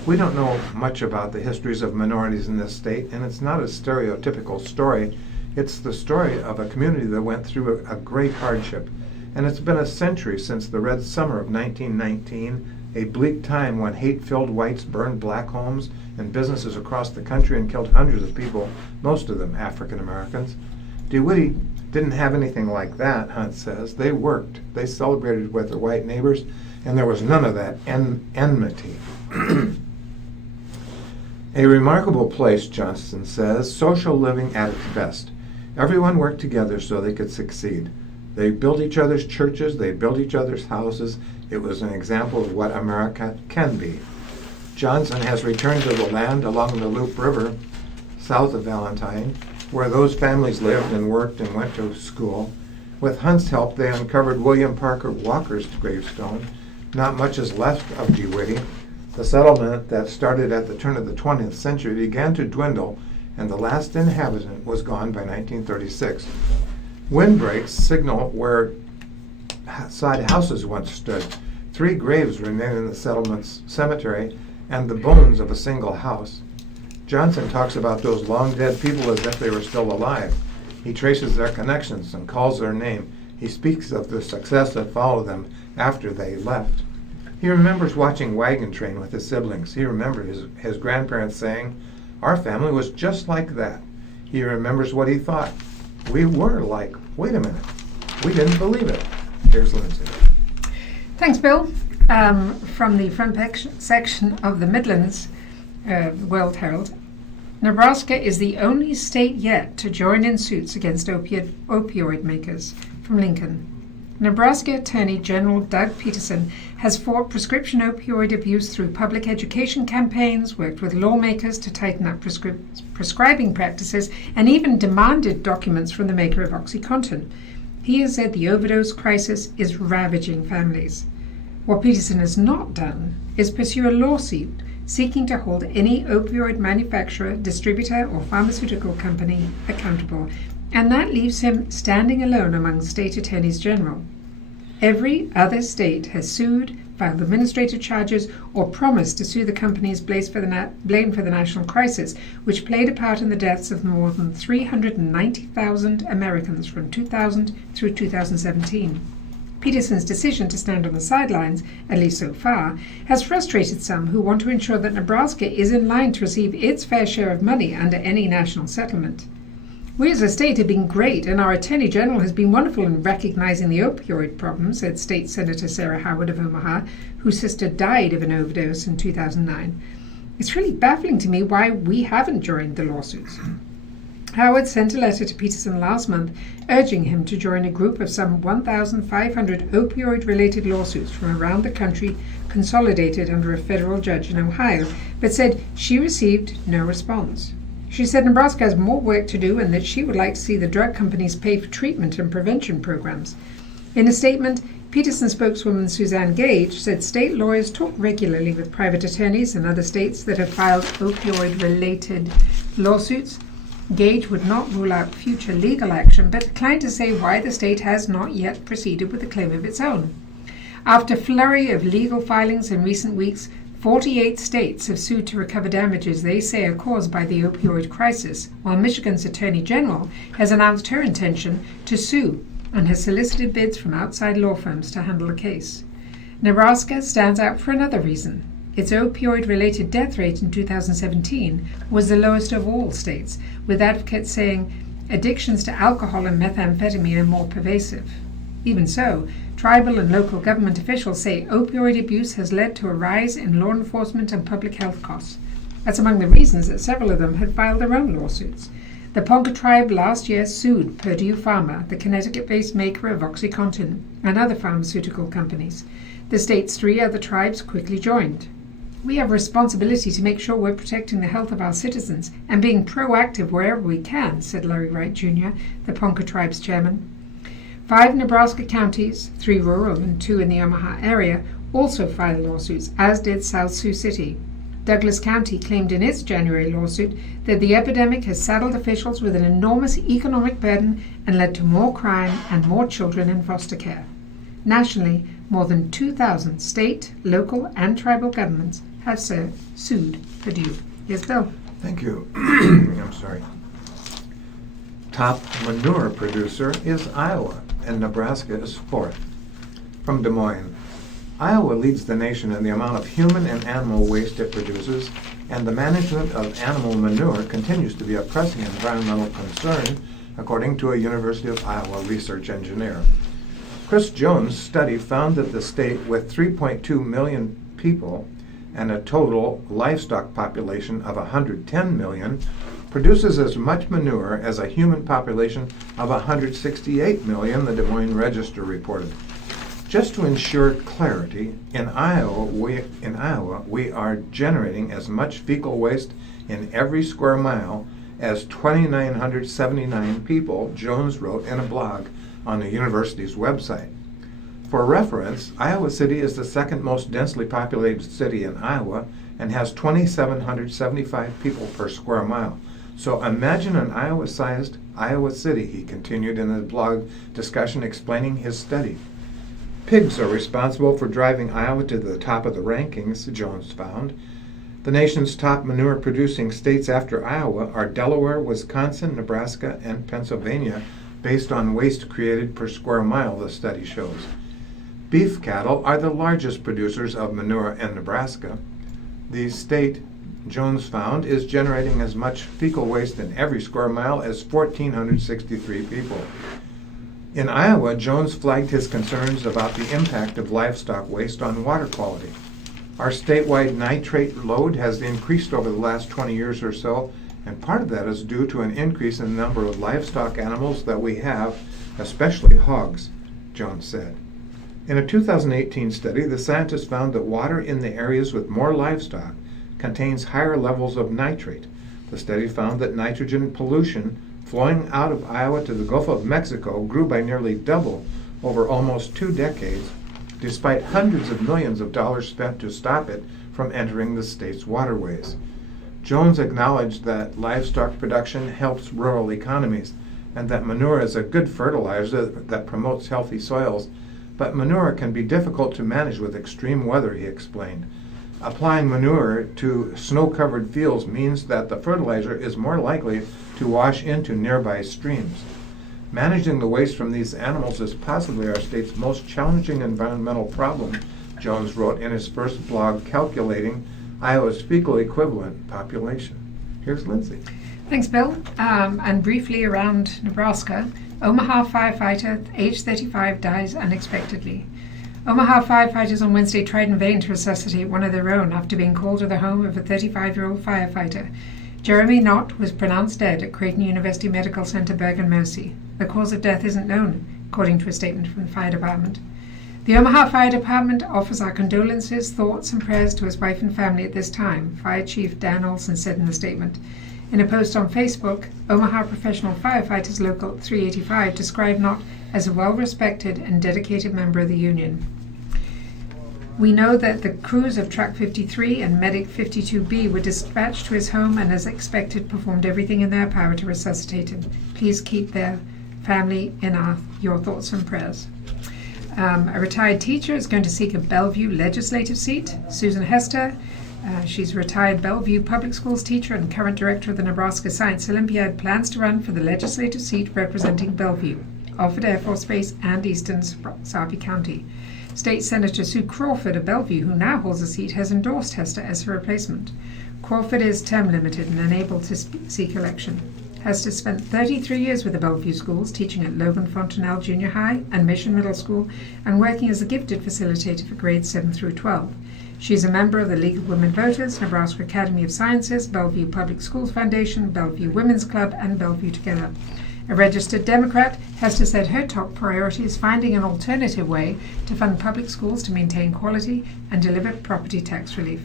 We don't know much about the histories of minorities in this state, and it's not a stereotypical story. It's the story of a community that went through a great hardship. And it's been a century since the Red Summer of 1919, a bleak time when hate-filled whites burned black homes and businesses across the country and killed hundreds of people, most of them African Americans. DeWitty didn't have anything like that, Hunt says. They worked. They celebrated with their white neighbors, and there was none of that enmity. A remarkable place, Johnson says, social living at its best. Everyone worked together so they could succeed. They built each other's churches, they built each other's houses. It was an example of what America can be. Johnson has returned to the land along the Loup River, south of Valentine, where those families lived and worked and went to school. With Hunt's help, they uncovered William Parker Walker's gravestone. Not much is left of DeWitty. The settlement that started at the turn of the 20th century began to dwindle, and the last inhabitant was gone by 1936. Windbreaks signal where side houses once stood. 3 graves remain in the settlement's cemetery, and the bones of a single house. Johnson talks about those long-dead people as if they were still alive. He traces their connections and calls their name. He speaks of the success that followed them after they left. He remembers watching Wagon Train with his siblings. He remembered his grandparents saying, "Our family was just like that." He remembers what he thought. We were like, wait a minute, we didn't believe it. Here's Lindsay. Thanks, Bill. From the front section of the Midlands, World-Herald, Nebraska is the only state yet to join in suits against opioid makers. From Lincoln. Nebraska Attorney General Doug Peterson has fought prescription opioid abuse through public education campaigns, worked with lawmakers to tighten up prescribing practices, and even demanded documents from the maker of OxyContin. He has said the overdose crisis is ravaging families. What Peterson has not done is pursue a lawsuit seeking to hold any opioid manufacturer, distributor, or pharmaceutical company accountable, and that leaves him standing alone among state attorneys general. Every other state has sued, filed administrative charges, or promised to sue the companies blamed for the national crisis, which played a part in the deaths of more than 390,000 Americans from 2000 through 2017. Peterson's decision to stand on the sidelines, at least so far, has frustrated some who want to ensure that Nebraska is in line to receive its fair share of money under any national settlement. We as a state have been great, and our Attorney General has been wonderful in recognizing the opioid problem, said State Senator Sarah Howard of Omaha, whose sister died of an overdose in 2009. It's really baffling to me why we haven't joined the lawsuits. Howard sent a letter to Peterson last month urging him to join a group of some 1,500 opioid-related lawsuits from around the country consolidated under a federal judge in Ohio, but said she received no response. She said Nebraska has more work to do and that she would like to see the drug companies pay for treatment and prevention programs. In a statement, Peterson spokeswoman Suzanne Gage said state lawyers talk regularly with private attorneys in other states that have filed opioid-related lawsuits. Gage would not rule out future legal action, but declined to say why the state has not yet proceeded with a claim of its own. After a flurry of legal filings in recent weeks, 48 states have sued to recover damages they say are caused by the opioid crisis, while Michigan's Attorney General has announced her intention to sue and has solicited bids from outside law firms to handle the case. Nebraska stands out for another reason. Its opioid-related death rate in 2017 was the lowest of all states, with advocates saying addictions to alcohol and methamphetamine are more pervasive. Even so, tribal and local government officials say opioid abuse has led to a rise in law enforcement and public health costs. That's among the reasons that several of them had filed their own lawsuits. The Ponca tribe last year sued Purdue Pharma, the Connecticut-based maker of OxyContin, and other pharmaceutical companies. The state's 3 other tribes quickly joined. We have a responsibility to make sure we're protecting the health of our citizens and being proactive wherever we can, said Larry Wright Jr., the Ponca tribe's chairman. 5 Nebraska counties, 3 rural and 2 in the Omaha area, also filed lawsuits, as did South Sioux City. Douglas County claimed in its January lawsuit that the epidemic has saddled officials with an enormous economic burden and led to more crime and more children in foster care. Nationally, more than 2,000 state, local, and tribal governments have sued Purdue. Yes, Bill. Thank you. I'm sorry. Top manure producer is Iowa, and Nebraska is 4th. From Des Moines, Iowa leads the nation in the amount of human and animal waste it produces, and the management of animal manure continues to be a pressing environmental concern, according to a University of Iowa research engineer. Chris Jones' study found that the state, with 3.2 million people and a total livestock population of 110 million, produces as much manure as a human population of 168 million, the Des Moines Register reported. Just to ensure clarity, in Iowa we are generating as much fecal waste in every square mile as 2,979 people, Jones wrote in a blog on the university's website. For reference, Iowa City is the 2nd most densely populated city in Iowa and has 2,775 people per square mile. So imagine an Iowa-sized Iowa City, he continued in his blog discussion explaining his study. Pigs are responsible for driving Iowa to the top of the rankings, Jones found. The nation's top manure-producing states after Iowa are Delaware, Wisconsin, Nebraska, and Pennsylvania, based on waste created per square mile, the study shows. Beef cattle are the largest producers of manure in Nebraska. The state, Jones found, is generating as much fecal waste in every square mile as 1,463 people. In Iowa, Jones flagged his concerns about the impact of livestock waste on water quality. Our statewide nitrate load has increased over the last 20 years or so, and part of that is due to an increase in the number of livestock animals that we have, especially hogs, Jones said. In a 2018 study, the scientists found that water in the areas with more livestock contains higher levels of nitrate. The study found that nitrogen pollution flowing out of Iowa to the Gulf of Mexico grew by nearly double over almost 2 decades, despite hundreds of millions of dollars spent to stop it from entering the state's waterways. Jones acknowledged that livestock production helps rural economies and that manure is a good fertilizer that promotes healthy soils, but manure can be difficult to manage with extreme weather, he explained. Applying manure to snow-covered fields means that the fertilizer is more likely to wash into nearby streams. Managing the waste from these animals is possibly our state's most challenging environmental problem, Jones wrote in his first blog calculating Iowa's fecal equivalent population. Here's Lindsay. Thanks, Bill. And briefly around Nebraska, Omaha firefighter, age 35, dies unexpectedly. Omaha firefighters on Wednesday tried in vain to resuscitate one of their own after being called to the home of a 35-year-old firefighter. Jeremy Knott was pronounced dead at Creighton University Medical Center, Bergen-Mercy. The cause of death isn't known, according to a statement from the fire department. The Omaha Fire Department offers our condolences, thoughts, and prayers to his wife and family at this time, Fire Chief Dan Olson said in the statement. In a post on Facebook, Omaha Professional Firefighters Local 385 described Knott as a well-respected and dedicated member of the union. We know that the crews of Track 53 and Medic 52B were dispatched to his home and, as expected, performed everything in their power to resuscitate him. Please keep their family in your thoughts and prayers. A retired teacher is going to seek a Bellevue legislative seat. Susan Hester, she's a retired Bellevue Public Schools teacher and current director of the Nebraska Science Olympiad, plans to run for the legislative seat representing Bellevue, Alford Air Force Base, and eastern Sarpy County. State Senator Sue Crawford of Bellevue, who now holds a seat, has endorsed Hester as her replacement. Crawford is term limited and unable to seek election. Hester spent 33 years with the Bellevue schools, teaching at Logan Fontanelle Junior High and Mission Middle School, and working as a gifted facilitator for grades 7 through 12. She is a member of the League of Women Voters, Nebraska Academy of Sciences, Bellevue Public Schools Foundation, Bellevue Women's Club, and Bellevue Together. A registered Democrat, Hester said her top priority is finding an alternative way to fund public schools to maintain quality and deliver property tax relief.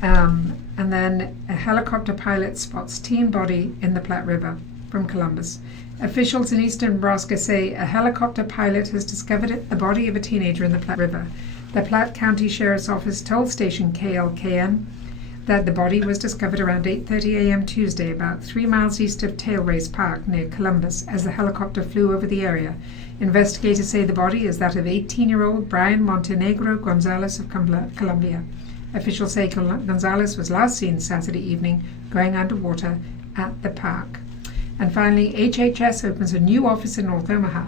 And then a helicopter pilot spots teen body in the Platte River from Columbus. Officials in eastern Nebraska say a helicopter pilot has discovered the body of a teenager in the Platte River. The Platte County Sheriff's Office told station KLKN that the body was discovered around 8:30 a.m. Tuesday, about 3 miles east of Tailrace Park near Columbus, as the helicopter flew over the area. Investigators say the body is that of 18-year-old Brian Montenegro Gonzalez of Columbia. Officials say Gonzalez was last seen Saturday evening going underwater at the park. And finally, HHS opens a new office in North Omaha.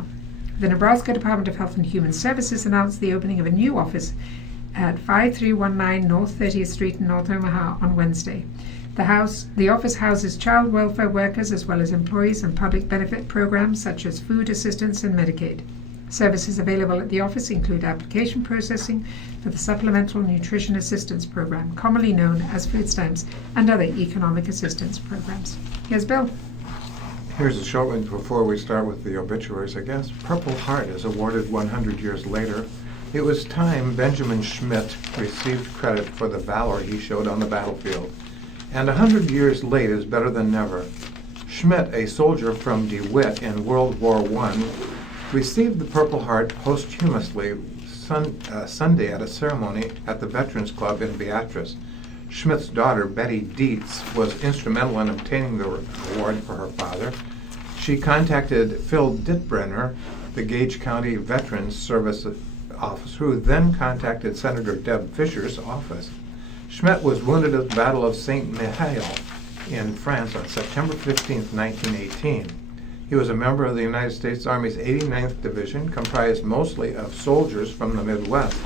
The Nebraska Department of Health and Human Services announced the opening of a new office at 5319 North 30th Street in North Omaha on Wednesday. The office houses child welfare workers as well as employees and public benefit programs such as food assistance and Medicaid. Services available at the office include application processing for the Supplemental Nutrition Assistance Program, commonly known as food stamps, and other economic assistance programs. Here's Bill. Here's a short one before we start with the obituaries, I guess. Purple Heart is awarded 100 years later. It was time Benjamin Schmidt received credit for the valor he showed on the battlefield. And 100 years late is better than never. Schmidt, a soldier from DeWitt in World War I, received the Purple Heart posthumously Sunday at a ceremony at the Veterans Club in Beatrice. Schmidt's daughter, Betty Dietz, was instrumental in obtaining the award for her father. She contacted Phil Dittbrenner, the Gage County Veterans Service officer, who then contacted Senator Deb Fisher's office. Schmidt was wounded at the Battle of Saint-Mihiel in France on September 15, 1918. He was a member of the United States Army's 89th Division, comprised mostly of soldiers from the Midwest.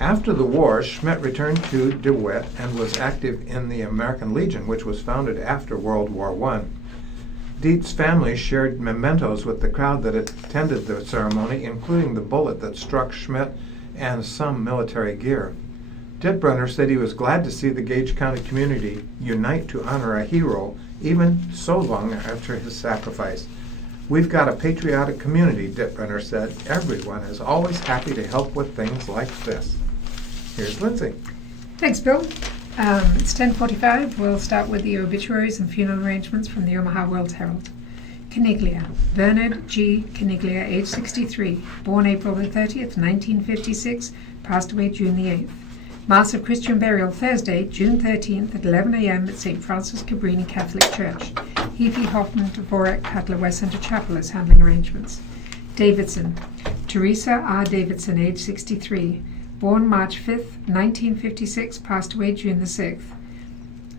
After the war, Schmidt returned to DeWitt and was active in the American Legion, which was founded after World War I. Dietz's family shared mementos with the crowd that attended the ceremony, including the bullet that struck Schmidt and some military gear. Dittbrenner said he was glad to see the Gage County community unite to honor a hero, even so long after his sacrifice. "We've got a patriotic community," Dittbrenner said. "Everyone is always happy to help with things like this." Here's Lindsay. Thanks, Bill. It's 10:45. We'll start with the obituaries and funeral arrangements from the Omaha World-Herald. Caniglia. Bernard G. Caniglia, age 63, born April the 30th, 1956, passed away June the 8th. Mass of Christian burial Thursday, June 13th at 11 a.m. at St. Francis Cabrini Catholic Church. Heaphy Hoffman Dvorak Cutler West Center Chapel is handling arrangements. Davidson. Teresa R. Davidson, age 63, born March 5th, 1956, passed away June the 6th.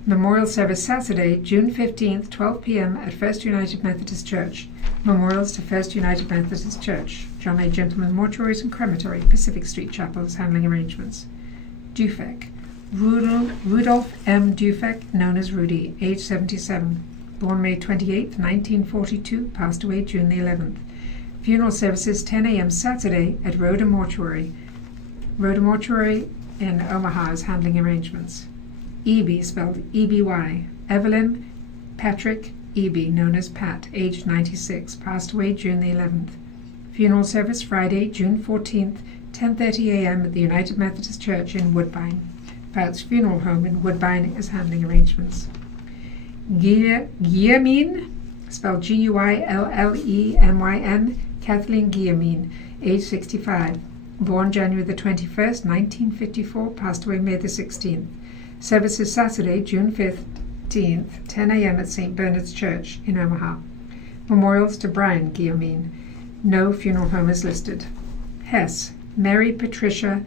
Memorial service Saturday, June 15th, 12 p.m. at First United Methodist Church. Memorials to First United Methodist Church. John A. Gentleman Mortuaries and Crematory, Pacific Street Chapel is handling arrangements. Dufek. Rudolph M. Dufek, known as Rudy, age 77, born May 28, 1942, passed away June the 11th. Funeral services 10 a.m. Saturday at Rhoda Mortuary. Rhoda Mortuary in Omaha is handling arrangements. Eby, spelled E-B-Y, Evelyn Patrick Eby, known as Pat, aged 96, passed away June the 11th. Funeral service Friday, June 14th, 10:30 a.m. at the United Methodist Church in Woodbine. Pat's funeral home in Woodbine is handling arrangements. Guillemyn, spelled Guillemyn, Kathleen Guillemyn, age 65. Born January the 21st, 1954, passed away May the 16th. Services Saturday, June 15th, 10 a.m. at St. Bernard's Church in Omaha. Memorials to Brian Guillemyn. No funeral home is listed. Hess, Mary Patricia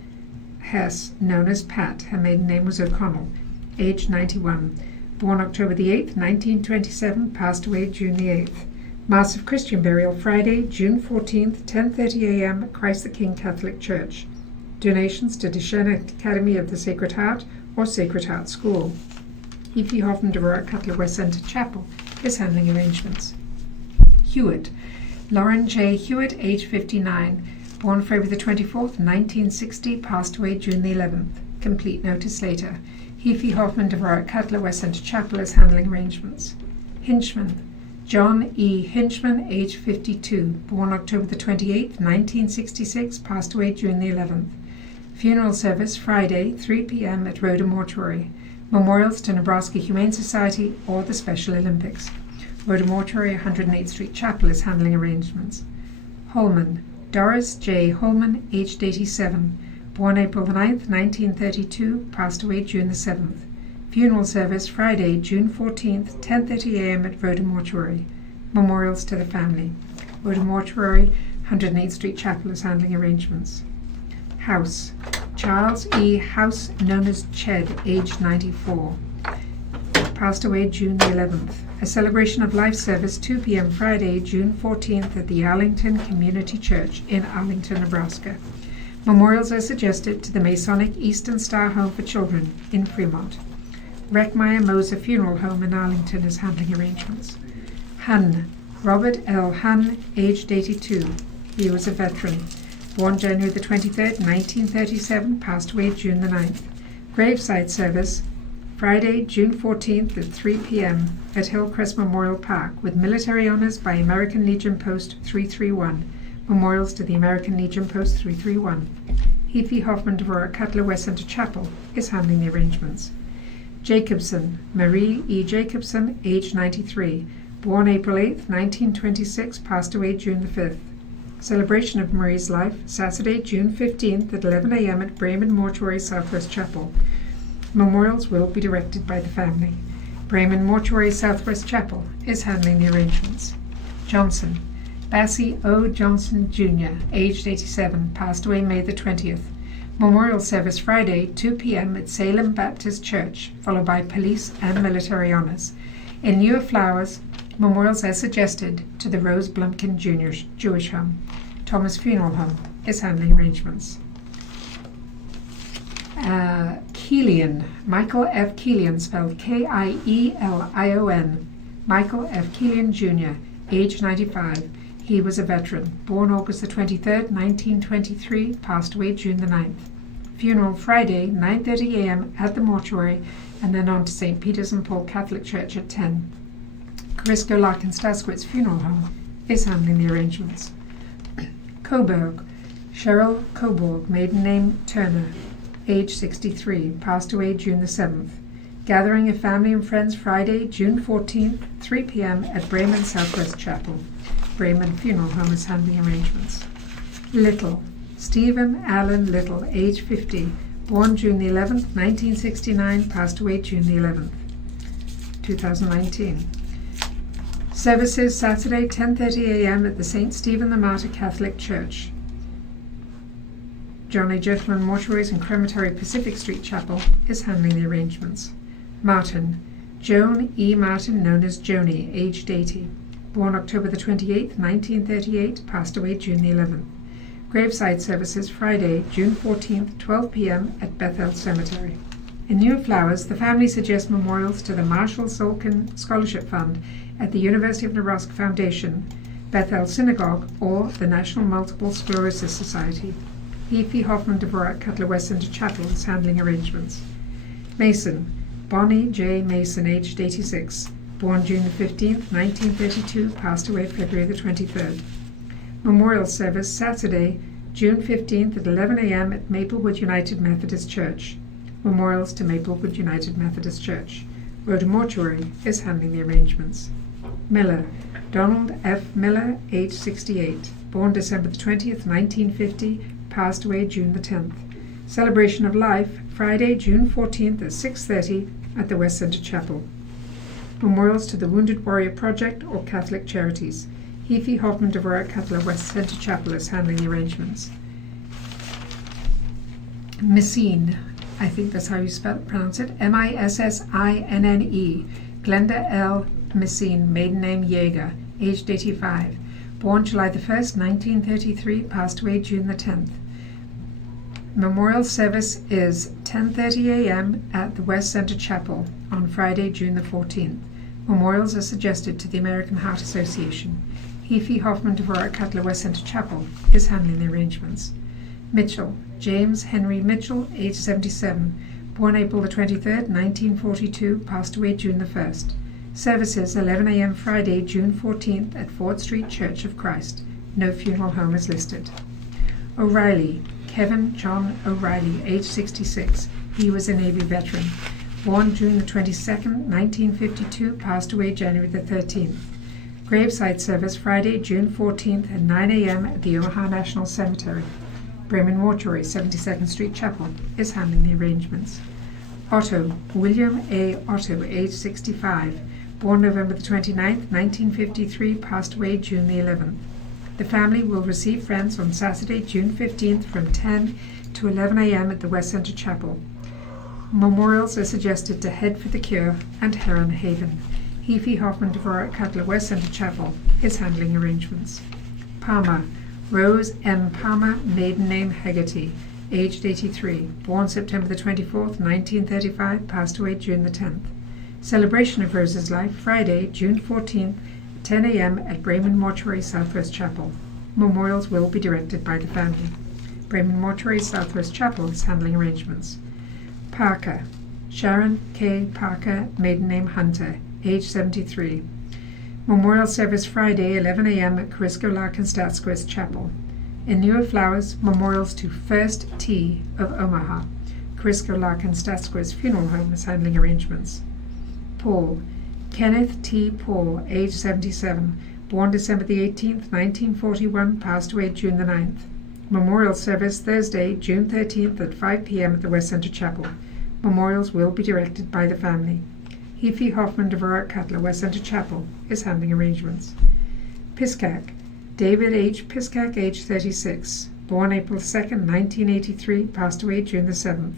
Hess, known as Pat. Her maiden name was O'Connell, age 91. Born October the 8th, 1927, passed away June the 8th. Mass of Christian burial Friday, June 14th, 10:30 a.m. at Christ the King Catholic Church. Donations to Deschena Academy of the Sacred Heart or Sacred Heart School. Evie Hoffman Deborah Cutler West Center Chapel is handling arrangements. Hewitt, Lauren J. Hewitt, age 59. Born February the 24th, 1960, passed away June the 11th. Complete notice later. Evie Hoffman Deborah Cutler West Center Chapel is handling arrangements. Hinchman, John E. Hinchman, age 52. Born October the 28th, 1966, passed away June the 11th. Funeral service Friday, 3 p.m. at Rhoda Mortuary. Memorials to Nebraska Humane Society or the Special Olympics. Rhoda Mortuary, 108th Street Chapel is handling arrangements. Holman, Doris J. Holman, aged 87. Born April the 9th, 1932, passed away June the 7th. Funeral service Friday, June 14th, 10:30 a.m. at Rhoda Mortuary. Memorials to the family. Rhoda Mortuary, 108th Street Chapel is handling arrangements. House, Charles E. House, known as Ched, aged 94. Passed away June the 11th. A celebration of life service 2 p.m. Friday, June 14th at the Arlington Community Church in Arlington, Nebraska. Memorials are suggested to the Masonic Eastern Star Home for Children in Fremont. Reckmeyer Moser Funeral Home in Arlington is handling arrangements. Hunn, Robert L. Hunn, aged 82. He was a veteran. Born January the 23rd, 1937, passed away June the 9th. Graveside service Friday, June 14th at 3 p.m. at Hillcrest Memorial Park with military honors by American Legion Post 331. Memorials to the American Legion Post 331. Evie Hoffman Deborah Cutler West Center Chapel is handling the arrangements. Jacobson, Marie E. Jacobson, age 93. Born April 8th, 1926, passed away June the 5th. Celebration of Marie's life, Saturday, June 15th at 11 a.m. at Bremen Mortuary Southwest Chapel. Memorials will be directed by the family. Bremen Mortuary Southwest Chapel is handling the arrangements. Johnson, Bassie O. Johnson, Jr., aged 87, passed away May the 20th. Memorial service Friday, 2 p.m. at Salem Baptist Church, followed by police and military honors. In lieu of flowers, memorials are suggested to the Rose Blumpkin Jr. Jewish Home. Thomas Funeral Home is handling arrangements. Keelion, Michael F. Keelion, spelled K-I-E-L-I-O-N. Michael F. Keelion, Jr., age 95. He was a veteran. Born August the 23rd, 1923, passed away June the 9th. Funeral Friday, 9:30 a.m. at the mortuary, and then on to St. Peter's and Paul Catholic Church at 10. Corisco Larkin Staskowitz Funeral Home is handling the arrangements. Coburg, Cheryl Coburg, maiden name Turner, age 63, passed away June the 7th. Gathering of family and friends Friday, June 14th, 3 p.m. at Bremen Southwest Chapel. Bremen Funeral Home is handling arrangements. Little, Stephen Allen Little, age 50, born June the 11th, 1969, passed away June the 11th, 2019. Services Saturday, 10:30 a.m. at the St. Stephen the Martyr Catholic Church. John A. Gentleman Mortuaries and Crematory Pacific Street Chapel is handling the arrangements. Martin, Joan E. Martin, known as Joni, aged 80. Born October the 28th, 1938, passed away June the 11th. Graveside services Friday, June 14th, 12 p.m. at Bethel Cemetery. In lieu of flowers, the family suggests memorials to the Marshall Solkin Scholarship Fund at the University of Nebraska Foundation, Bethel Synagogue, or the National Multiple Sclerosis Society. Evie Hoffman Dvorak Cutler West Center Chapel is handling arrangements. Mason, Bonnie J. Mason, aged 86, born June the 15th, 1932, passed away February the 23rd. Memorial service Saturday, June 15th at 11 a.m. at Maplewood United Methodist Church. Memorials to Maplewood United Methodist Church. Rhoda Mortuary is handling the arrangements. Miller, Donald F. Miller, age 68, born December the 20th, 1950, passed away June the 10th. Celebration of life, Friday, June 14th at 6:30 at the West Centre Chapel. Memorials to the Wounded Warrior Project or Catholic Charities. Heafy Hoffman Dvorak Cutler West Centre Chapel is handling the arrangements. Messine, I think that's how you pronounce it, Missine, Glenda L. Messine, maiden name Yeager, aged 85, born July the 1st, 1933, passed away June the 10th. Memorial service is 10:30 a.m. at the West Centre Chapel on Friday, June the 14th. Memorials are suggested to the American Heart Association. Heafy Hoffman Dvorak Cutler West Centre Chapel is handling the arrangements. Mitchell, James Henry Mitchell, age 77, born April the 23rd, 1942, passed away June the 1st. Services 11 a.m. Friday, June 14th at Ford Street Church of Christ. No funeral home is listed. O'Reilly, Kevin John O'Reilly, age 66. He was a Navy veteran. Born June the 22nd, 1952, passed away January the 13th. Graveside service Friday, June 14th at 9 a.m. at the Omaha National Cemetery. Bremen Mortuary, 72nd Street Chapel, is handling the arrangements. Otto, William A. Otto, age 65. Born November the 29th, 1953, passed away June the 11th. The family will receive friends on Saturday, June 15th from 10 to 11 a.m. at the West Centre Chapel. Memorials are suggested to Head for the Cure and Heron Haven. Heafy Hoffman Dvorak Cutler West Centre Chapel is handling arrangements. Palmer, Rose M. Palmer, maiden name Hegarty, aged 83, born September the 24th, 1935, passed away June the 10th. Celebration of Rose's life Friday, June 14th, 10 a.m. at Bremen Mortuary Southwest Chapel. Memorials will be directed by the family. Bremen Mortuary Southwest Chapel is handling arrangements. Parker, Sharon K. Parker, maiden name Hunter, age 73. Memorial service Friday, 11 a.m. at Corisco Larkin Statsquist Chapel. In lieu of flowers, memorials to First T of Omaha. Corisco Larkin Statsquist Funeral Home is handling arrangements. Paul, Kenneth T. Paul, age 77, born December the 18th, 1941, passed away June the 9th. Memorial service Thursday, June 13th at 5 p.m. at the West Centre Chapel. Memorials will be directed by the family. Heafy Hoffman Dvorak Cutler West Centre Chapel is handling arrangements. Piskak, David H. Piskak, age 36, born April 2nd, 1983, passed away June the 7th.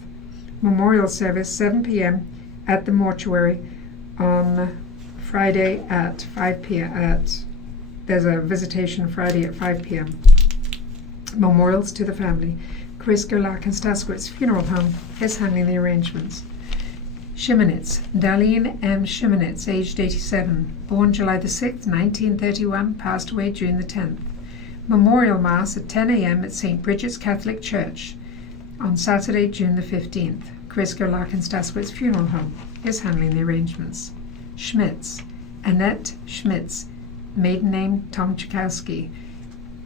Memorial service 7 p.m. at the mortuary on Friday at 5 p.m. There's a visitation Friday at 5 p.m. Memorials to the family. Corisco Larkin Statsquist Funeral Home is handling the arrangements. Shimonitz, Darlene M. Shimonitz, aged 87, born July the 6th, 1931, passed away June the 10th. Memorial Mass at 10 a.m. at St. Bridget's Catholic Church on Saturday, June the 15th. Corisco Larkin Statsquist Funeral Home is handling the arrangements. Schmitz, Annette Schmitz, maiden name Tomczykowski,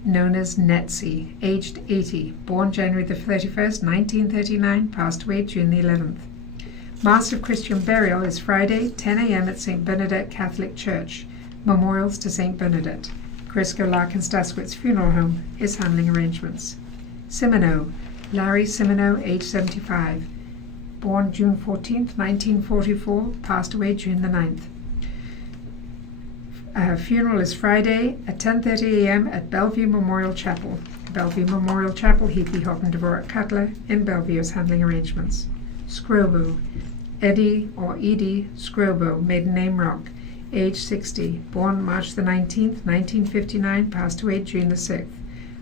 known as Netzi, aged 80, born January the 31st, 1939, passed away June the 11th. Mass of Christian burial is Friday, 10 a.m. at St. Bernadette Catholic Church. Memorials to St. Bernadette. Corisco Larkin Statsquist Funeral Home is handling arrangements. Simoneau, Larry Simoneau, age 75, born June 14th, 1944, passed away June the 9th. Funeral is Friday at 10:30 a.m. at Bellevue Memorial Chapel. Bellevue Memorial Chapel, Heafy Hoffman Dvorak Cutler in Bellevue is handling arrangements. Scrobo, Eddie or Edie Scrobo, maiden name Rock, age 60, born March the 19th, 1959, passed away June the 6th.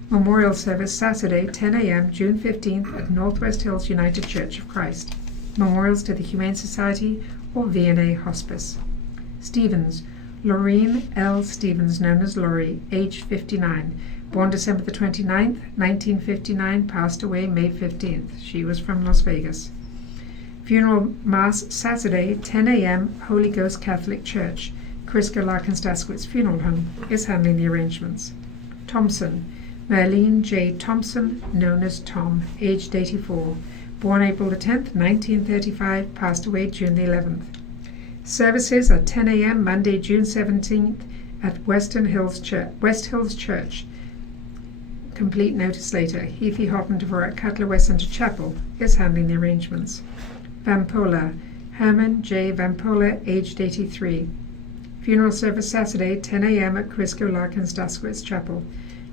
Memorial service Saturday, 10 a.m., June 15th at Northwest Hills United Church of Christ. Memorials to the Humane Society or V&A Hospice. Stevens, Laureen L. Stevens, known as Laurie, age 59, born December the 29th, 1959, passed away May 15th. She was from Las Vegas. Funeral Mass Saturday, 10 a.m., Holy Ghost Catholic Church. Crisco Larkin-Staskowitz Funeral Home is handling the arrangements. Thompson, Marlene J. Thompson, known as Tom, aged 84. Born April the 10th, 1935, passed away June the 11th. Services at 10 a.m. Monday, June 17th at West Hills Church. Complete notice later. Heafy Hoppen Dvorak Cutler West Center Chapel is handling the arrangements. Vampola, Herman J. Vampola, aged 83. Funeral service Saturday, 10 a.m. at Crisco Larkin-Staskowitz Chapel.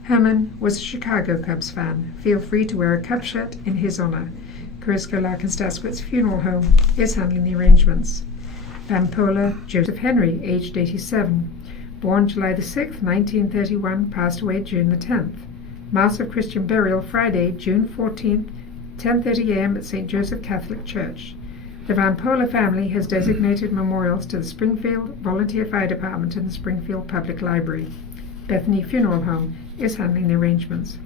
Herman was a Chicago Cubs fan. Feel free to wear a Cub shirt in his honor. Crisco Larkin-Staskowitz Funeral Home is handling the arrangements. Vampola Joseph Henry, aged 87. Born July the 6th, 1931, passed away June the 10th. Mass of Christian Burial Friday, June 14th, 10:30 a.m. at St. Joseph Catholic Church. The Vampola family has designated memorials to the Springfield Volunteer Fire Department and the Springfield Public Library. Bethany Funeral Home is handling the arrangements.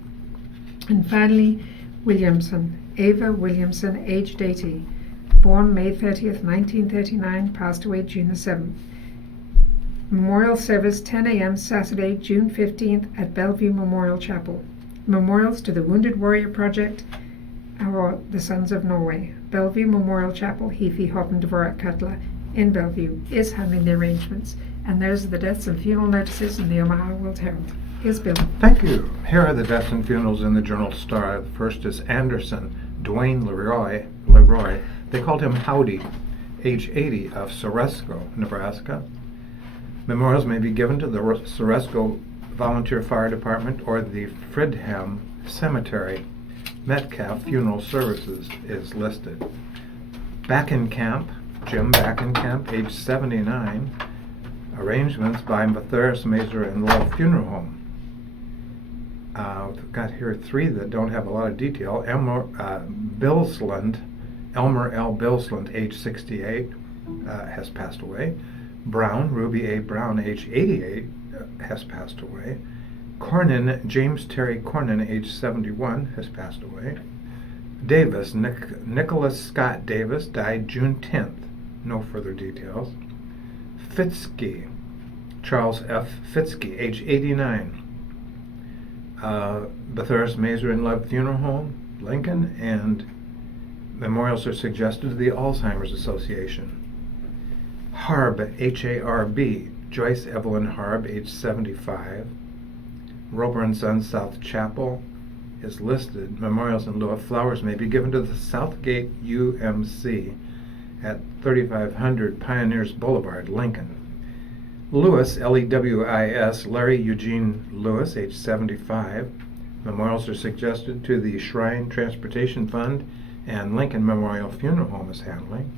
And finally, Williamson, Ava Williamson, aged 80. Born May 30th, 1939, passed away June the 7th. Memorial service 10 a.m. Saturday, June 15th at Bellevue Memorial Chapel. Memorials to the Wounded Warrior Project or the Sons of Norway. Bellevue Memorial Chapel, Heafy Hoppen Dvorak Cutler in Bellevue is handling the arrangements. And those are the deaths and funeral notices in the Omaha World-Herald. Here's Bill. Thank you. Here are the deaths and funerals in the Journal-Star. The first is Anderson Dwayne Leroy. They called him Howdy, age 80, of Soresco, Nebraska. Memorials may be given to the Soresco Volunteer Fire Department or the Fridham Cemetery. Metcalf Funeral Services is listed. Backenkamp, Jim Backenkamp, age 79. Arrangements by Matthias Mazer and Love Funeral Home. We've got here three that don't have a lot of detail. Elmer L. Bilsland, age 68, has passed away. Brown, Ruby A. Brown, age 88, has passed away. Cornyn, James Terry Cornyn, age 71, has passed away. Davis, Nicholas Scott Davis, died June 10th. No further details. Fitzke, Charles F. Fitzke, age 89. Bathurst Mazer and Love Funeral Home, Lincoln, and memorials are suggested to the Alzheimer's Association. Harb, H-A-R-B, Joyce Evelyn Harb, age 75. Roper and Sons South Chapel is listed. Memorials in lieu of flowers may be given to the Southgate UMC at 3500 Pioneers Boulevard, Lincoln. Lewis, L-E-W-I-S, Larry Eugene Lewis, age 75. Memorials are suggested to the Shrine Transportation Fund and Lincoln Memorial Funeral Home is handling.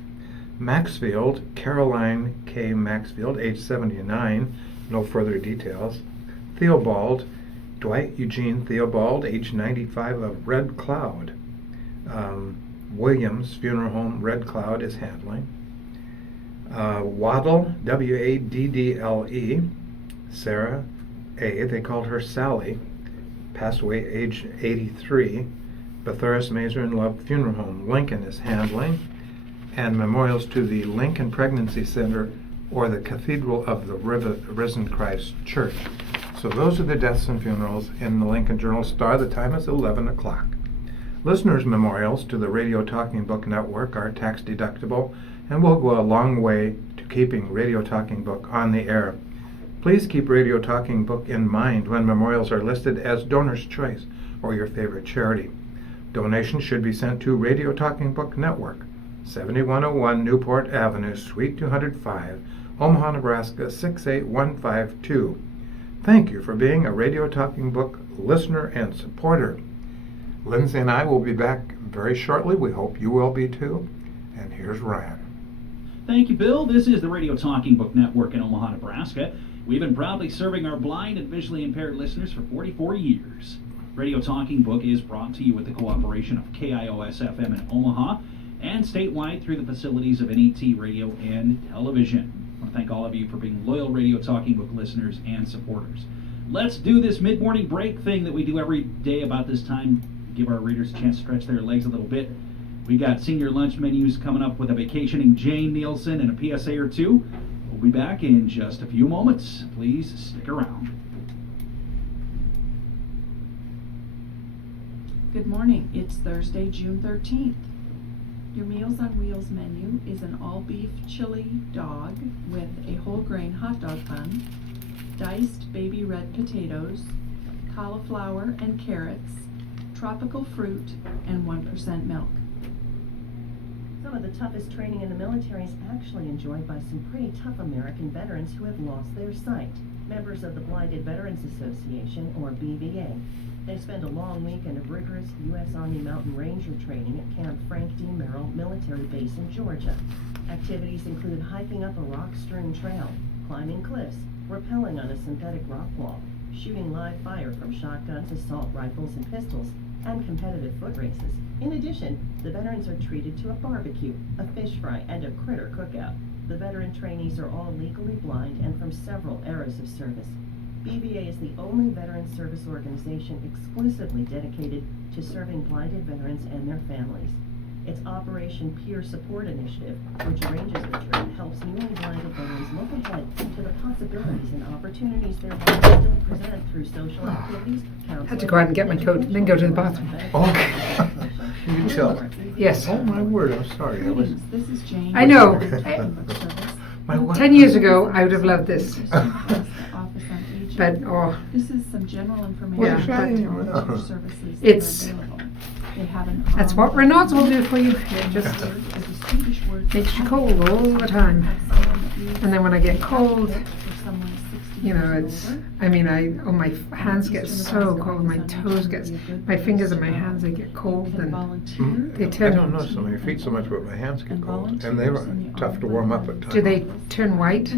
Maxfield, Caroline K. Maxfield, age 79. No further details. Theobald, Dwight Eugene Theobald, age 95, of Red Cloud. Williams Funeral Home, Red Cloud, is handling. Waddle, W-A-D-D-L-E, Sarah A., they called her Sally, passed away age 83. Bathurst Mazer and Love Funeral Home, Lincoln, is handling. And memorials to the Lincoln Pregnancy Center or the Cathedral of the Risen Christ Church. So those are the deaths and funerals in the Lincoln Journal-Star. The time is 11 o'clock. Listeners' memorials to the Radio Talking Book Network are tax deductible and will go a long way to keeping Radio Talking Book on the air. Please keep Radio Talking Book in mind when memorials are listed as donor's choice or your favorite charity. Donations should be sent to Radio Talking Book Network, 7101 Newport Avenue, Suite 205, Omaha, Nebraska 68152. Thank you for being a Radio Talking Book listener and supporter. Lindsay and I will be back very shortly. We hope you will be too. And here's Ryan. Thank you, Bill. This is the Radio Talking Book Network in Omaha, Nebraska. We've been proudly serving our blind and visually impaired listeners for 44 years. Radio Talking Book is brought to you with the cooperation of KIOS-FM in Omaha and statewide through the facilities of NET Radio and Television. I want to thank all of you for being loyal Radio Talking Book listeners and supporters. Let's do this mid-morning break thing that we do every day about this time. Give our readers a chance to stretch their legs a little bit. We got senior lunch menus coming up with a vacationing Jane Nielsen and a PSA or two. We'll be back in just a few moments. Please stick around. Good morning. It's Thursday, June 13th. Your Meals on Wheels menu is an all-beef chili dog with a whole grain hot dog bun, diced baby red potatoes, cauliflower and carrots, tropical fruit, and 1% milk. Some of the toughest training in the military is actually enjoyed by some pretty tough American veterans who have lost their sight. Members of the Blinded Veterans Association, or BVA. They spend a long weekend of rigorous U.S. Army Mountain Ranger training at Camp Frank D. Merrill Military Base in Georgia. Activities include hiking up a rock-strewn trail, climbing cliffs, rappelling on a synthetic rock wall, shooting live fire from shotguns, assault rifles, and pistols, and competitive foot races. In addition, the veterans are treated to a barbecue, a fish fry, and a critter cookout. The veteran trainees are all legally blind and from several eras of service. BVA is the only veteran service organization exclusively dedicated to serving blinded veterans and their families. Its Operation Peer Support Initiative, which arranges the trip, helps newly blinded veterans look ahead to the possibilities and opportunities their lives still present through social activities, counseling, Had to go out and get my coat and then go to the bathroom. Oh, you tell. Yes. Oh, my word, I'm sorry. I was... Greetings. This is Jane. I know. My what? 10 years ago, I would have loved this. But, oh, This is some general information Yeah, about but- the ranger services that It's- are available. They have an that's what Renault's will do for you. It just makes you cold all the time. And then when I get cold, you know, my hands get so cold, my toes get, my fingers and my hands, they get cold and they I turn. don't notice on my feet so much, but my hands get cold. And they were tough to warm up at times. Do they turn white?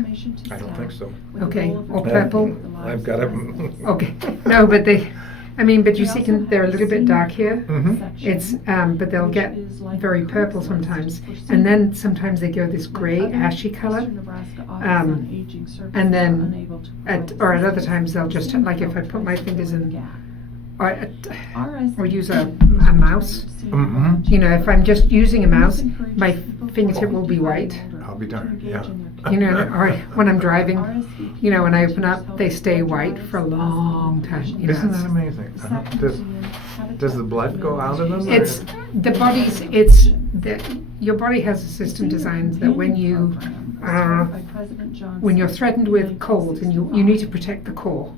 I don't think so. Okay, or purple? I've got it. Okay, no, but but you see, they're a little bit dark here. It's, but they'll get very purple sometimes, and then sometimes they go this gray, ashy color. And then, at other times they'll just, like if I put my fingers in, or use a mouse. You know, if I'm just using a mouse, my fingertip will be white. I'll be darned, yeah. You know, or when I'm driving, you know, when I open up, they stay white for a long time. You know, Isn't that amazing? Does the blood go out of them? or- It's your body has a system designed that when you're threatened with cold and you need to protect the core,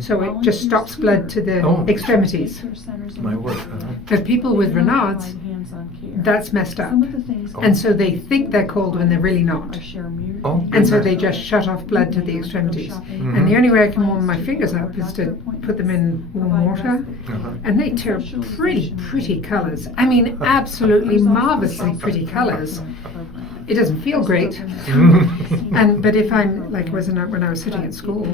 so it just stops blood to the extremities. My word. But people with Raynaud's, that's messed up, and so they think they're cold when they're really not. Oh, And so goodness. they just shut off blood to the extremities. And the only way I can warm my fingers up is to put them in warm water. And they turn pretty colors. I mean, absolutely marvelously pretty colors. It doesn't feel great. But if I'm, like when I was sitting at school,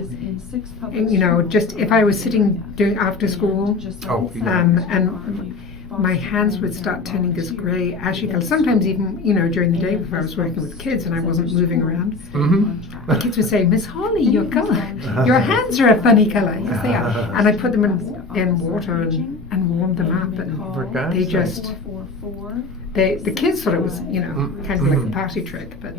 you know, just if I was sitting doing after school, Oh, yeah. and my hands would start turning this grey, ashy color. Sometimes even, you know, during the day before I was working with kids and I wasn't moving around, the kids would say, "Miss Holly, your hands are a funny color." Yes, they are. And I put them in water and warmed them up, For and God's they sake. just, the kids thought it was, you know, kind of like a party trick, but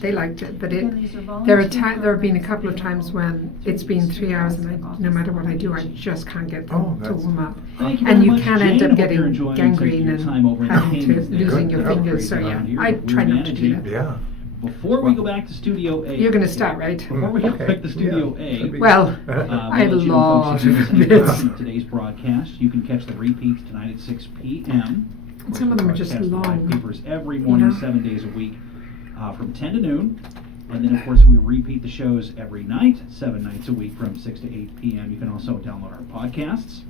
they liked it. But there have been a couple of times when it's been 3 hours and no matter what I do, I just can't get them to warm up. Thank you And very you much, can Jane. end up Hope you're getting enjoying gangrene your and time over in having to Cayman there. losing your Good. fingers. So Upgrades yeah, around here, I but try we're not to do managing. that. Yeah. Before we go back to Studio A, You're going to start, right? Before we go Okay. back to Studio Yeah. A, That'd be- Well, I have a we'll let you know, lot folks, if of you missed bits. today's broadcast. You can catch the repeats tonight at 6 p.m. And some of them are just Broadcast live long. papers every morning, know? 7 days a week, from 10 to noon. And then, of course, we repeat the shows every night, 7 nights a week from 6 to 8 p.m. You can also download our podcasts.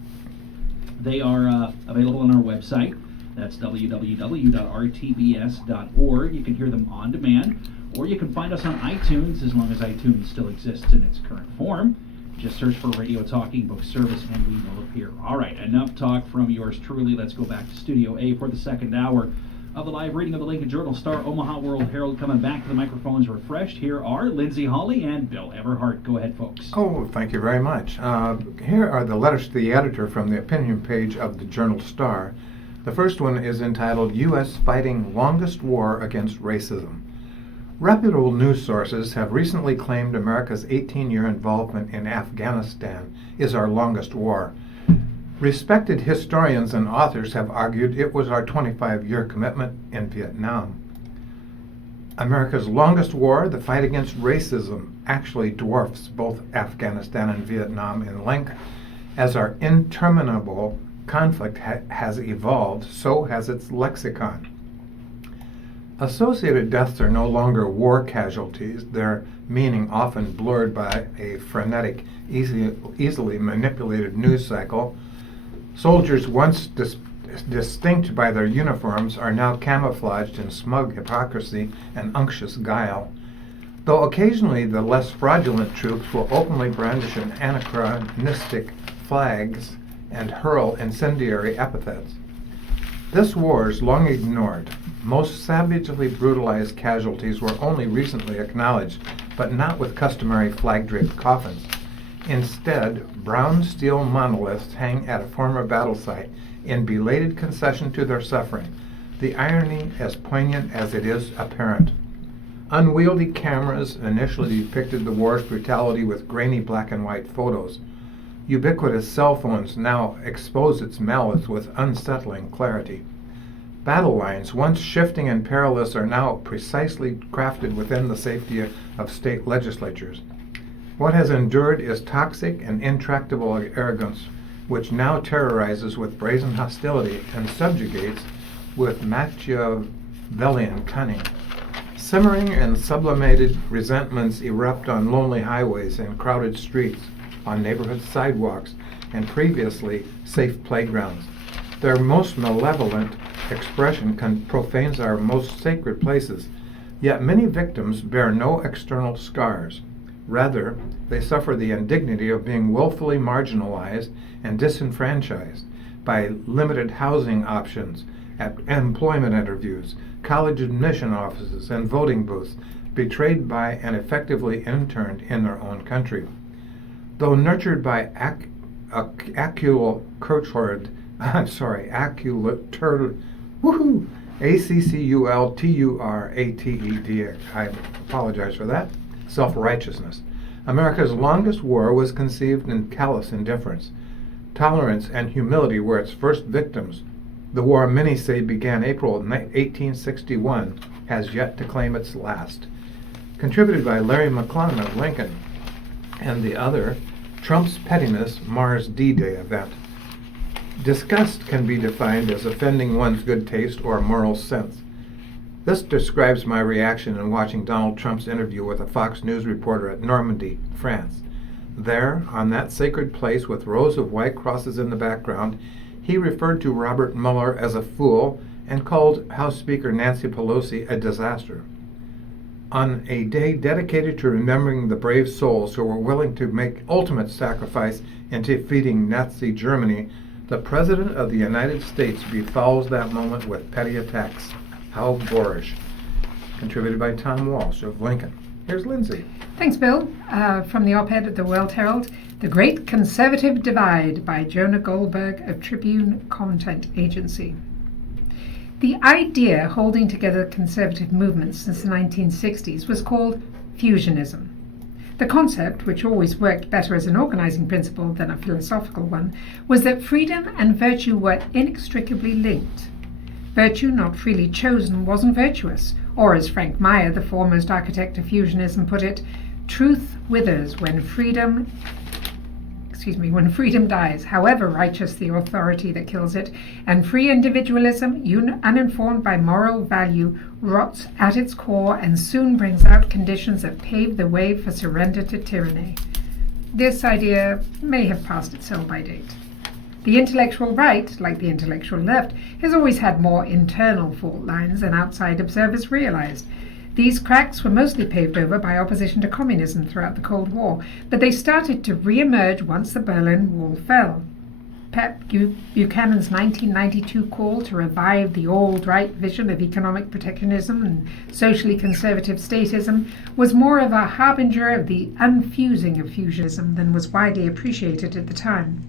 They are available on our website. That's www.rtbs.org. You can hear them on demand, or you can find us on iTunes, as long as iTunes still exists in its current form. Just search for Radio Talking Book Service and we will appear. All right, enough talk from yours truly. Let's go back to Studio A for the second hour of the live reading of the Lincoln Journal-Star Omaha World-Herald. Coming back to the microphones refreshed. Here are Lindsay Hawley and Bill Everhart. Go ahead, folks. Oh, thank you very much. Here are the letters to the editor from the opinion page of the Journal-Star. The first one is entitled U.S. Fighting Longest War Against Racism. Reputable news sources have recently claimed America's 18-year involvement in Afghanistan is our longest war. Respected historians and authors have argued it was our 25-year commitment in Vietnam. America's longest war, the fight against racism, actually dwarfs both Afghanistan and Vietnam in length. As our interminable conflict has evolved, so has its lexicon. Associated deaths are no longer war casualties, their meaning often blurred by a frenetic, easily manipulated news cycle. Soldiers once distinct by their uniforms are now camouflaged in smug hypocrisy and unctuous guile, though occasionally the less fraudulent troops will openly brandish anachronistic flags and hurl incendiary epithets. This war's long ignored, most savagely brutalized casualties were only recently acknowledged, but not with customary flag-draped coffins. Instead, brown steel monoliths hang at a former battle site in belated concession to their suffering, the irony as poignant as it is apparent. Unwieldy cameras initially depicted the war's brutality with grainy black and white photos. Ubiquitous cell phones now expose its malice with unsettling clarity. Battle lines, once shifting and perilous, are now precisely crafted within the safety of state legislatures. What has endured is toxic and intractable arrogance, which now terrorizes with brazen hostility and subjugates with Machiavellian cunning. Simmering and sublimated resentments erupt on lonely highways and crowded streets, on neighborhood sidewalks, and previously safe playgrounds. Their most malevolent expression profanes our most sacred places, yet many victims bear no external scars. Rather, they suffer the indignity of being willfully marginalized and disenfranchised by limited housing options at employment interviews, college admission offices, and voting booths, betrayed by and effectively interned in their own country. Though nurtured by acculturated, I apologize for that, self-righteousness. America's longest war was conceived in callous indifference. Tolerance and humility were its first victims. The war many say began April 1861 has yet to claim its last. Contributed by Larry McClellan of Lincoln, and the other, Trump's pettiness mars D-Day event. Disgust can be defined as offending one's good taste or moral sense. This describes my reaction in watching Donald Trump's interview with a Fox News reporter at Normandy, France. There, on that sacred place with rows of white crosses in the background, he referred to Robert Mueller as a fool and called House Speaker Nancy Pelosi a disaster. On a day dedicated to remembering the brave souls who were willing to make ultimate sacrifice in defeating Nazi Germany, the President of the United States befouls that moment with petty attacks. How boorish. Contributed by Tom Walsh of Lincoln. Here's Lindsay. Thanks, Bill. From the op-ed at the World-Herald, The Great Conservative Divide by Jonah Goldberg of Tribune Content Agency. The idea holding together conservative movements since the 1960s was called fusionism. The concept, which always worked better as an organizing principle than a philosophical one, was that freedom and virtue were inextricably linked. Virtue not freely chosen wasn't virtuous, or as Frank Meyer, the foremost architect of fusionism, put it, truth withers when freedom dies, however righteous the authority that kills it, and free individualism, uninformed by moral value, rots at its core and soon brings out conditions that pave the way for surrender to tyranny. This idea may have passed its sell-by date. The intellectual right, like the intellectual left, has always had more internal fault lines than outside observers realized. These cracks were mostly paved over by opposition to communism throughout the Cold War, but they started to re-emerge once the Berlin Wall fell. Buchanan's 1992 call to revive the old right vision of economic protectionism and socially conservative statism was more of a harbinger of the unfusing of fusionism than was widely appreciated at the time.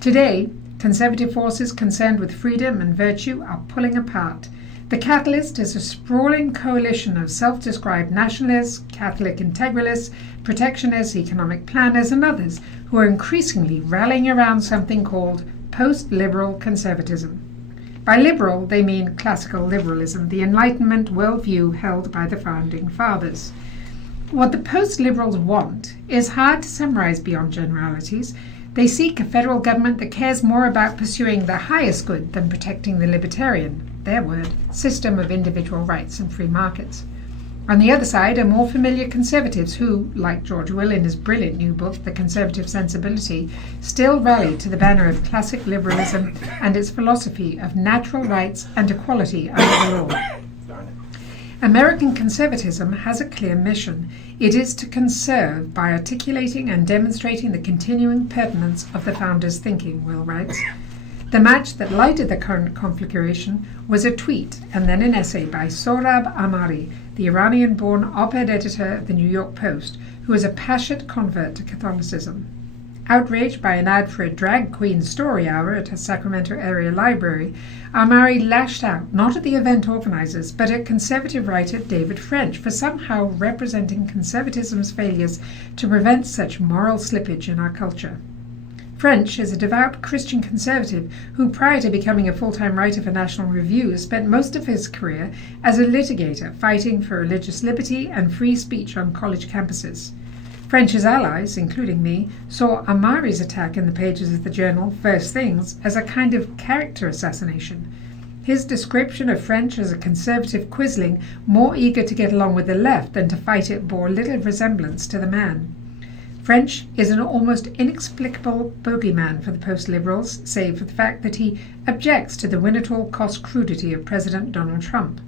Today, Conservative forces concerned with freedom and virtue are pulling apart. The catalyst is a sprawling coalition of self-described nationalists, Catholic integralists, protectionists, economic planners, and others who are increasingly rallying around something called post-liberal conservatism. By liberal, they mean classical liberalism, the Enlightenment worldview held by the Founding Fathers. What the post-liberals want is hard to summarize beyond generalities. They seek a federal government that cares more about pursuing the highest good than protecting the libertarian, their word, system of individual rights and free markets. On the other side are more familiar conservatives who, like George Will in his brilliant new book, The Conservative Sensibility, still rally to the banner of classic liberalism and its philosophy of natural rights and equality under the law. American conservatism has a clear mission. It is to conserve by articulating and demonstrating the continuing pertinence of the founders' thinking, Will writes. The match that lighted the current conflagration was a tweet and then an essay by Sohrab Ahmari, the Iranian-born op-ed editor of the New York Post, who is a passionate convert to Catholicism. Outraged by an ad for a drag queen story hour at a Sacramento area library, Ahmari lashed out not at the event organizers, but at conservative writer David French for somehow representing conservatism's failures to prevent such moral slippage in our culture. French is a devout Christian conservative who, prior to becoming a full-time writer for National Review, spent most of his career as a litigator fighting for religious liberty and free speech on college campuses. French's allies, including me, saw Ahmari's attack in the pages of the journal First Things as a kind of character assassination. His description of French as a conservative quisling more eager to get along with the left than to fight it bore little resemblance to the man. French is an almost inexplicable bogeyman for the post-liberals, save for the fact that he objects to the win-at-all-cost crudity of President Donald Trump.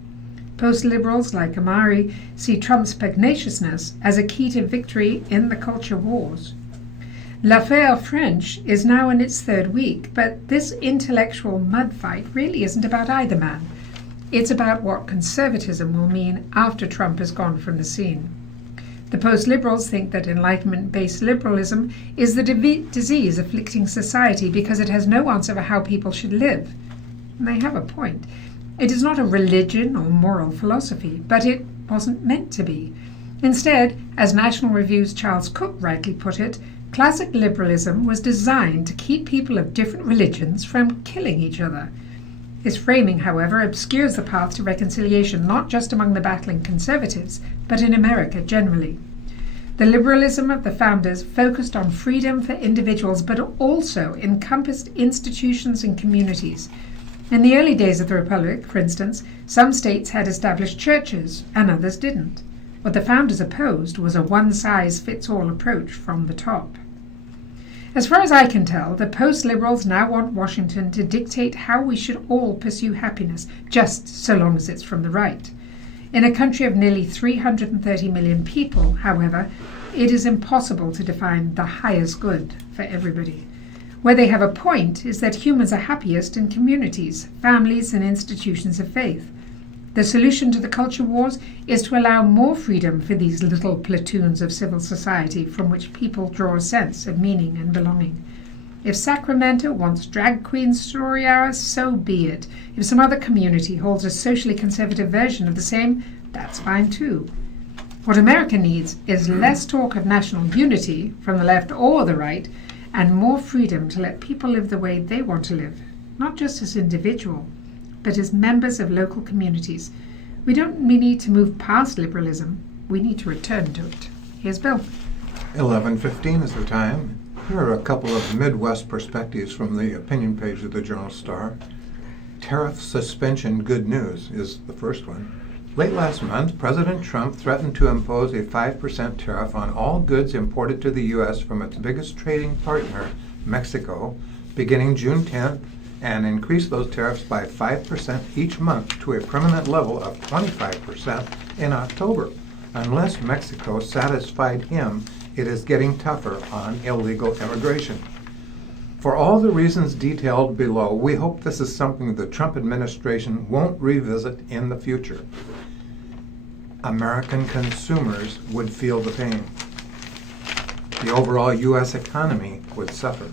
Post-liberals like Ahmari see Trump's pugnaciousness as a key to victory in the culture wars. L'affaire French is now in its third week, but this intellectual mud fight really isn't about either man. It's about what conservatism will mean after Trump is gone from the scene. The post-liberals think that Enlightenment-based liberalism is the disease afflicting society because it has no answer for how people should live. And they have a point. It is not a religion or moral philosophy, but it wasn't meant to be. Instead, as National Review's Charles Cook rightly put it, classic liberalism was designed to keep people of different religions from killing each other. His framing, however, obscures the path to reconciliation not just among the battling conservatives, but in America generally. The liberalism of the founders focused on freedom for individuals, but also encompassed institutions and communities. In the early days of the Republic, for instance, some states had established churches and others didn't. What the founders opposed was a one-size-fits-all approach from the top. As far as I can tell, the post-liberals now want Washington to dictate how we should all pursue happiness, just so long as it's from the right. In a country of nearly 330 million people, however, it is impossible to define the highest good for everybody. Where they have a point is that humans are happiest in communities, families, and institutions of faith. The solution to the culture wars is to allow more freedom for these little platoons of civil society from which people draw a sense of meaning and belonging. If Sacramento wants drag queen story hours, so be it. If some other community holds a socially conservative version of the same, that's fine too. What America needs is less talk of national unity from the left or the right, and more freedom to let people live the way they want to live, not just as individuals, but as members of local communities. We don't need to move past liberalism. We need to return to it. Here's Bill. 11:15 is the time. Here are a couple of Midwest perspectives from the opinion page of the Journal Star. Tariff suspension good news is the first one. Late last month, President Trump threatened to impose a 5% tariff on all goods imported to the U.S. from its biggest trading partner, Mexico, beginning June 10th, and increase those tariffs by 5% each month to a permanent level of 25% in October. Unless Mexico satisfied him, it is getting tougher on illegal immigration. For all the reasons detailed below, we hope this is something the Trump administration won't revisit in the future. American consumers would feel the pain. The overall U.S. economy would suffer.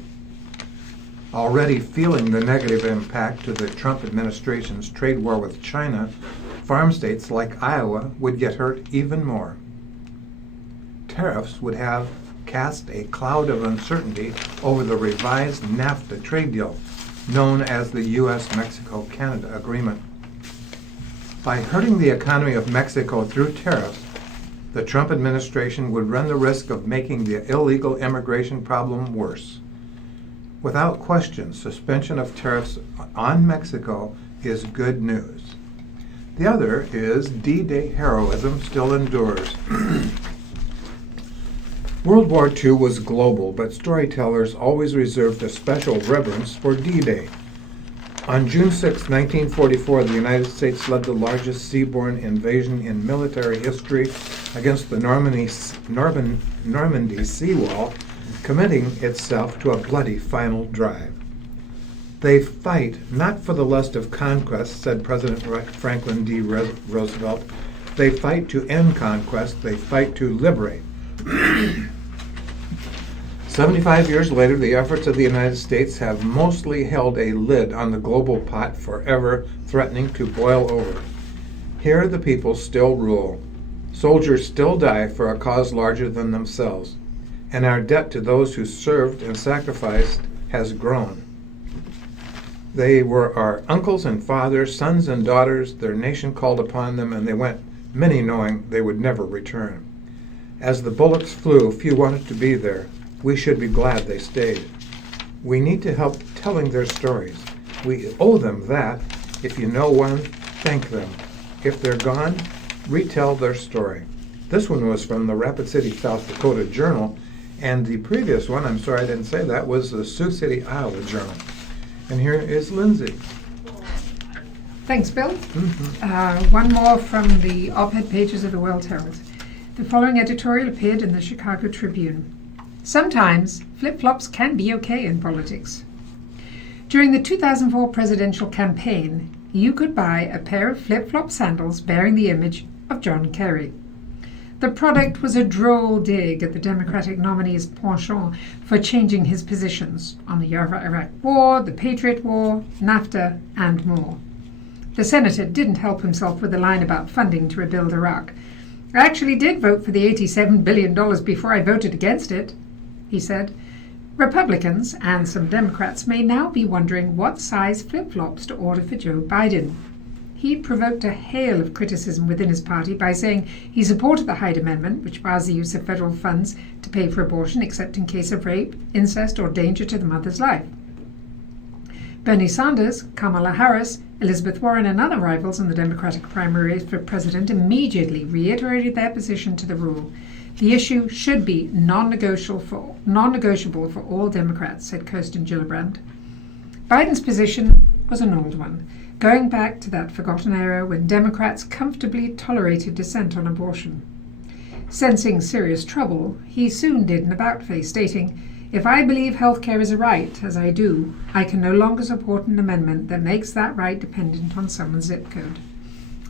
Already feeling the negative impact to the Trump administration's trade war with China, farm states like Iowa would get hurt even more. Tariffs would have cast a cloud of uncertainty over the revised NAFTA trade deal, known as the U.S.-Mexico-Canada Agreement. By hurting the economy of Mexico through tariffs, the Trump administration would run the risk of making the illegal immigration problem worse. Without question, suspension of tariffs on Mexico is good news. The other is D-Day heroism still endures. World War II was global, but storytellers always reserved a special reverence for D-Day. On June 6, 1944, the United States led the largest seaborne invasion in military history against the Normandy seawall, committing itself to a bloody final drive. They fight not for the lust of conquest, said President Franklin D. Roosevelt. They fight to end conquest. They fight to liberate. 75 years later, the efforts of the United States have mostly held a lid on the global pot forever threatening to boil over. Here the people still rule. Soldiers still die for a cause larger than themselves. And our debt to those who served and sacrificed has grown. They were our uncles and fathers, sons and daughters. Their nation called upon them, and they went, many knowing they would never return. As the bullets flew, few wanted to be there. We should be glad they stayed. We need to help telling their stories. We owe them that. If you know one, thank them. If they're gone, retell their story. This one was from the Rapid City, South Dakota Journal, and the previous one, I'm sorry I didn't say that, was the Sioux City, Iowa Journal. And here is Lindsay. Thanks, Bill. One more from the op-ed pages of the World-Herald. The following editorial appeared in the Chicago Tribune. Sometimes flip-flops can be okay in politics. During the 2004 presidential campaign, you could buy a pair of flip-flop sandals bearing the image of John Kerry. The product was a droll dig at the Democratic nominee's penchant for changing his positions on the Iraq War, the Patriot War, NAFTA, and more. The senator didn't help himself with a line about funding to rebuild Iraq. I actually did vote for the $87 billion before I voted against it, he said. Republicans and some Democrats may now be wondering what size flip-flops to order for Joe Biden. He provoked a hail of criticism within his party by saying he supported the Hyde Amendment, which bars the use of federal funds to pay for abortion except in case of rape, incest, or danger to the mother's life. Bernie Sanders, Kamala Harris, Elizabeth Warren, and other rivals in the Democratic primary race for president immediately reiterated their position to the rule. The issue should be non-negotiable for all Democrats, said Kirsten Gillibrand. Biden's position was an old one, going back to that forgotten era when Democrats comfortably tolerated dissent on abortion. Sensing serious trouble, he soon did an about-face, stating, "If I believe health care is a right, as I do, I can no longer support an amendment that makes that right dependent on someone's zip code."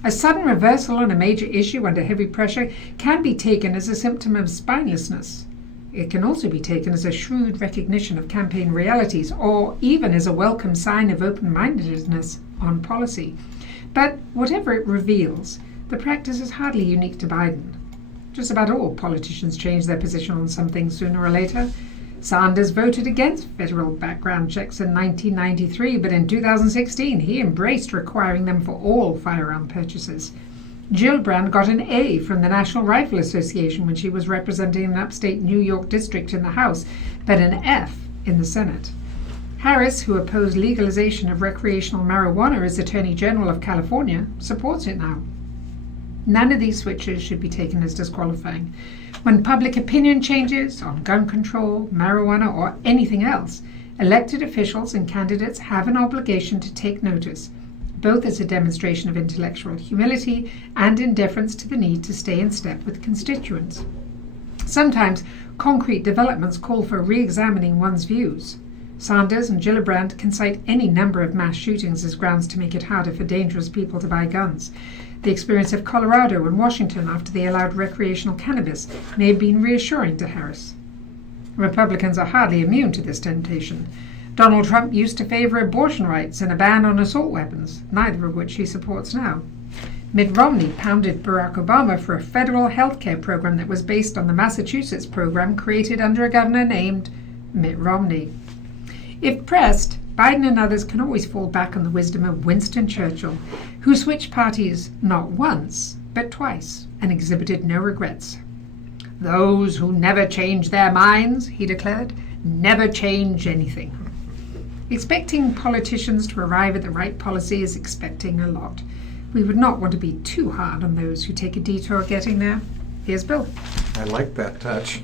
A sudden reversal on a major issue under heavy pressure can be taken as a symptom of spinelessness. It can also be taken as a shrewd recognition of campaign realities, or even as a welcome sign of open-mindedness on policy. But whatever it reveals, the practice is hardly unique to Biden. Just about all politicians change their position on something sooner or later. Sanders voted against federal background checks in 1993, but in 2016 he embraced requiring them for all firearm purchases. Gillibrand got an A from the National Rifle Association when she was representing an upstate New York district in the House, but an F in the Senate. Harris, who opposed legalization of recreational marijuana as Attorney General of California, supports it now. None of these switches should be taken as disqualifying. When public opinion changes on gun control, marijuana, or anything else, elected officials and candidates have an obligation to take notice, both as a demonstration of intellectual humility and in deference to the need to stay in step with constituents. Sometimes concrete developments call for re-examining one's views. Sanders and Gillibrand can cite any number of mass shootings as grounds to make it harder for dangerous people to buy guns. The experience of Colorado and Washington after they allowed recreational cannabis may have been reassuring to Harris. Republicans are hardly immune to this temptation. Donald Trump used to favor abortion rights and a ban on assault weapons, neither of which he supports now. Mitt Romney pounded Barack Obama for a federal health care program that was based on the Massachusetts program created under a governor named Mitt Romney. If pressed, Biden and others can always fall back on the wisdom of Winston Churchill, who switched parties not once, but twice, and exhibited no regrets. "Those who never change their minds," he declared, "never change anything." Expecting politicians to arrive at the right policy is expecting a lot. We would not want to be too hard on those who take a detour getting there. Here's Bill. I like that touch.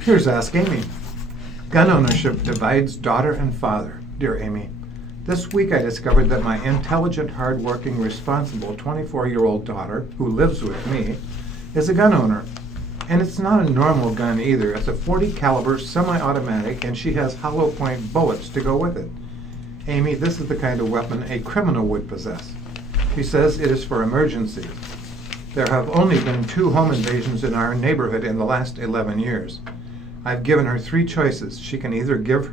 Here's Ask Amy. Gun ownership divides daughter and father. Dear Amy, this week I discovered that my intelligent, hardworking, responsible 24-year-old daughter, who lives with me, is a gun owner. And it's not a normal gun either. It's a .40 caliber semi-automatic, and she has hollow point bullets to go with it. Amy, this is the kind of weapon a criminal would possess. She says it is for emergency. There have only been 2 home invasions in our neighborhood in the last 11 years. I've given her 3 choices. She can either give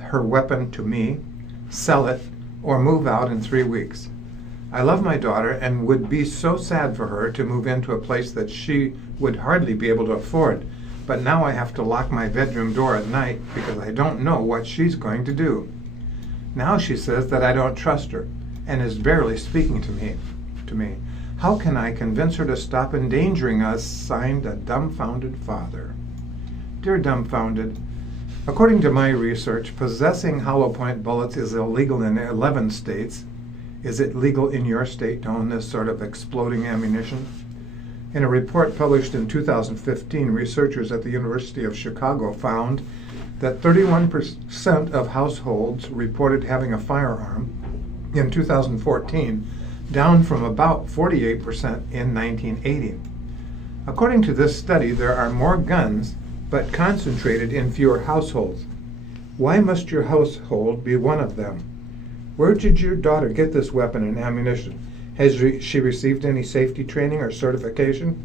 her weapon to me, sell it, or move out in 3 weeks. I love my daughter and would be so sad for her to move into a place that she would hardly be able to afford. But now I have to lock my bedroom door at night because I don't know what she's going to do. Now she says that I don't trust her and is barely speaking to me. How can I convince her to stop endangering us? Signed, a dumbfounded father. Dear dumbfounded, according to my research, possessing hollow point bullets is illegal in 11 states. Is it legal in your state to own this sort of exploding ammunition? In a report published in 2015, researchers at the University of Chicago found that 31% of households reported having a firearm in 2014, down from about 48% in 1980. According to this study, there are more guns, but concentrated in fewer households. Why must your household be one of them? Where did your daughter get this weapon and ammunition? Has she received any safety training or certification?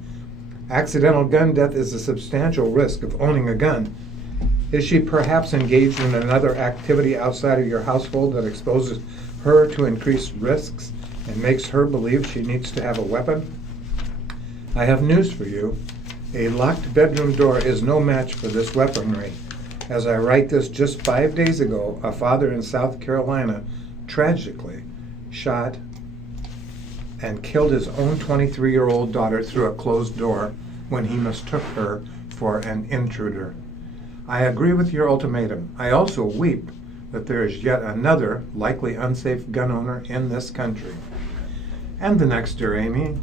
Accidental gun death is a substantial risk of owning a gun. Is she perhaps engaged in another activity outside of your household that exposes her to increased risks and makes her believe she needs to have a weapon? I have news for you. A locked bedroom door is no match for this weaponry. As I write this, just 5 days ago, a father in South Carolina tragically shot and killed his own 23-year-old daughter through a closed door when he mistook her for an intruder. I agree with your ultimatum. I also weep that there is yet another likely unsafe gun owner in this country. And the next, dear Amy,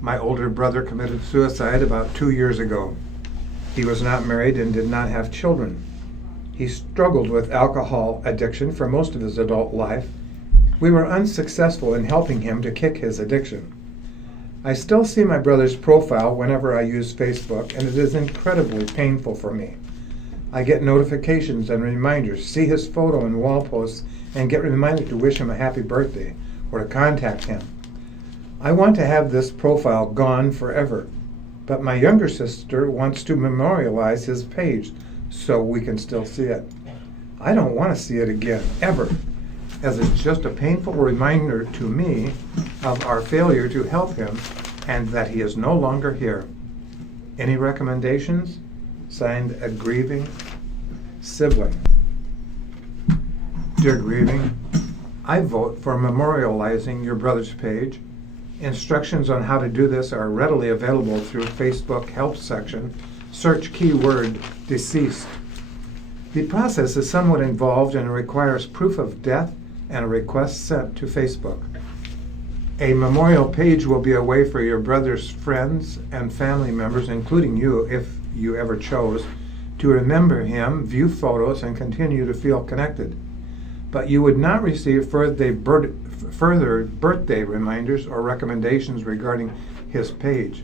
my older brother committed suicide about 2 years ago. He was not married and did not have children. He struggled with alcohol addiction for most of his adult life. We were unsuccessful in helping him to kick his addiction. I still see my brother's profile whenever I use Facebook, and it is incredibly painful for me. I get notifications and reminders, see his photo and wall posts, and get reminded to wish him a happy birthday or to contact him. I want to have this profile gone forever, but my younger sister wants to memorialize his page so we can still see it. I don't want to see it again, ever, as it's just a painful reminder to me of our failure to help him and that he is no longer here. Any recommendations? Signed, a grieving sibling. Dear grieving, I vote for memorializing your brother's page. Instructions on how to do this are readily available through Facebook help section. Search keyword deceased. The process is somewhat involved and requires proof of death and a request sent to Facebook. A memorial page will be a way for your brother's friends and family members, including you, if you ever chose, to remember him, view photos, and continue to feel connected. But you would not receive further birthday reminders or recommendations regarding his page.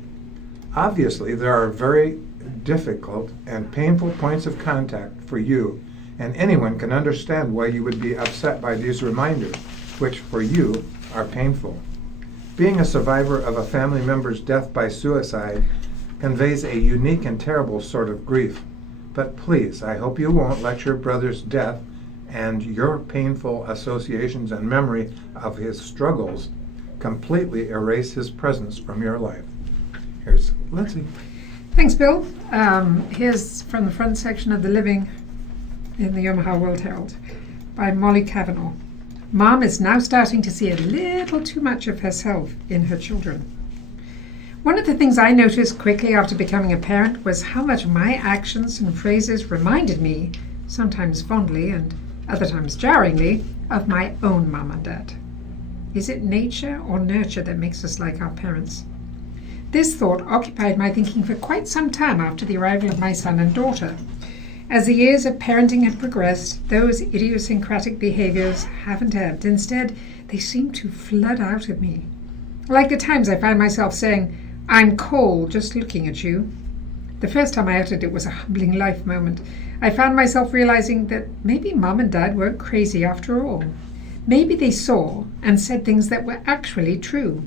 Obviously, there are very difficult and painful points of contact for you, and anyone can understand why you would be upset by these reminders, which for you are painful. Being a survivor of a family member's death by suicide conveys a unique and terrible sort of grief. But please, I hope you won't let your brother's death and your painful associations and memory of his struggles completely erase his presence from your life. Here's Lindsay. Thanks, Bill. Here's from the front section of The Living in the Omaha World-Herald by Molly Cavanaugh. Mom is now starting to see a little too much of herself in her children. One of the things I noticed quickly after becoming a parent was how much my actions and phrases reminded me, sometimes fondly and other times jarringly, of my own mom and dad. Is it nature or nurture that makes us like our parents? This thought occupied my thinking for quite some time after the arrival of my son and daughter. As the years of parenting had progressed, those idiosyncratic behaviors haven't ebbed. Instead, they seem to flood out of me. Like the times I find myself saying, "I'm cold just looking at you." The first time I uttered it was a humbling life moment. I found myself realizing that maybe Mom and Dad weren't crazy after all. Maybe they saw and said things that were actually true.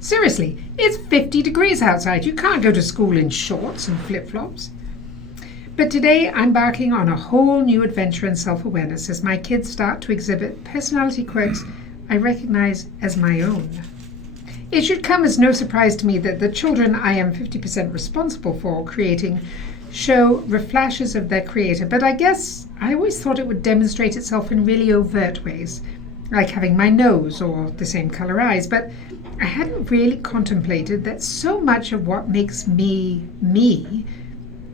Seriously, it's 50 degrees outside. You can't go to school in shorts and flip-flops. But today I'm embarking on a whole new adventure in self-awareness as my kids start to exhibit personality quirks I recognize as my own. It should come as no surprise to me that the children I am 50% responsible for creating show flashes of their creator, but I guess I always thought it would demonstrate itself in really overt ways, like having my nose or the same color eyes, but I hadn't really contemplated that so much of what makes me, me,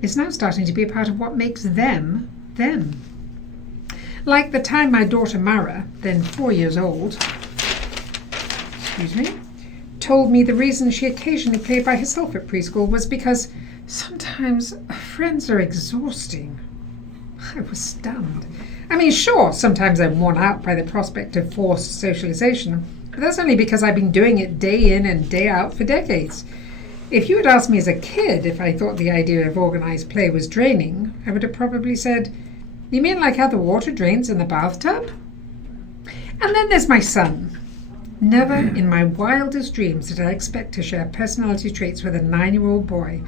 is now starting to be a part of what makes them, them. Like the time my daughter Mara, then 4 years old, told me the reason she occasionally played by herself at preschool was because sometimes friends are exhausting. I was stunned. I mean, sure, sometimes I'm worn out by the prospect of forced socialization, but that's only because I've been doing it day in and day out for decades. If you had asked me as a kid if I thought the idea of organized play was draining, I would have probably said, "You mean like how the water drains in the bathtub?" And then there's my son. Never in my wildest dreams did I expect to share personality traits with a 9-year-old boy.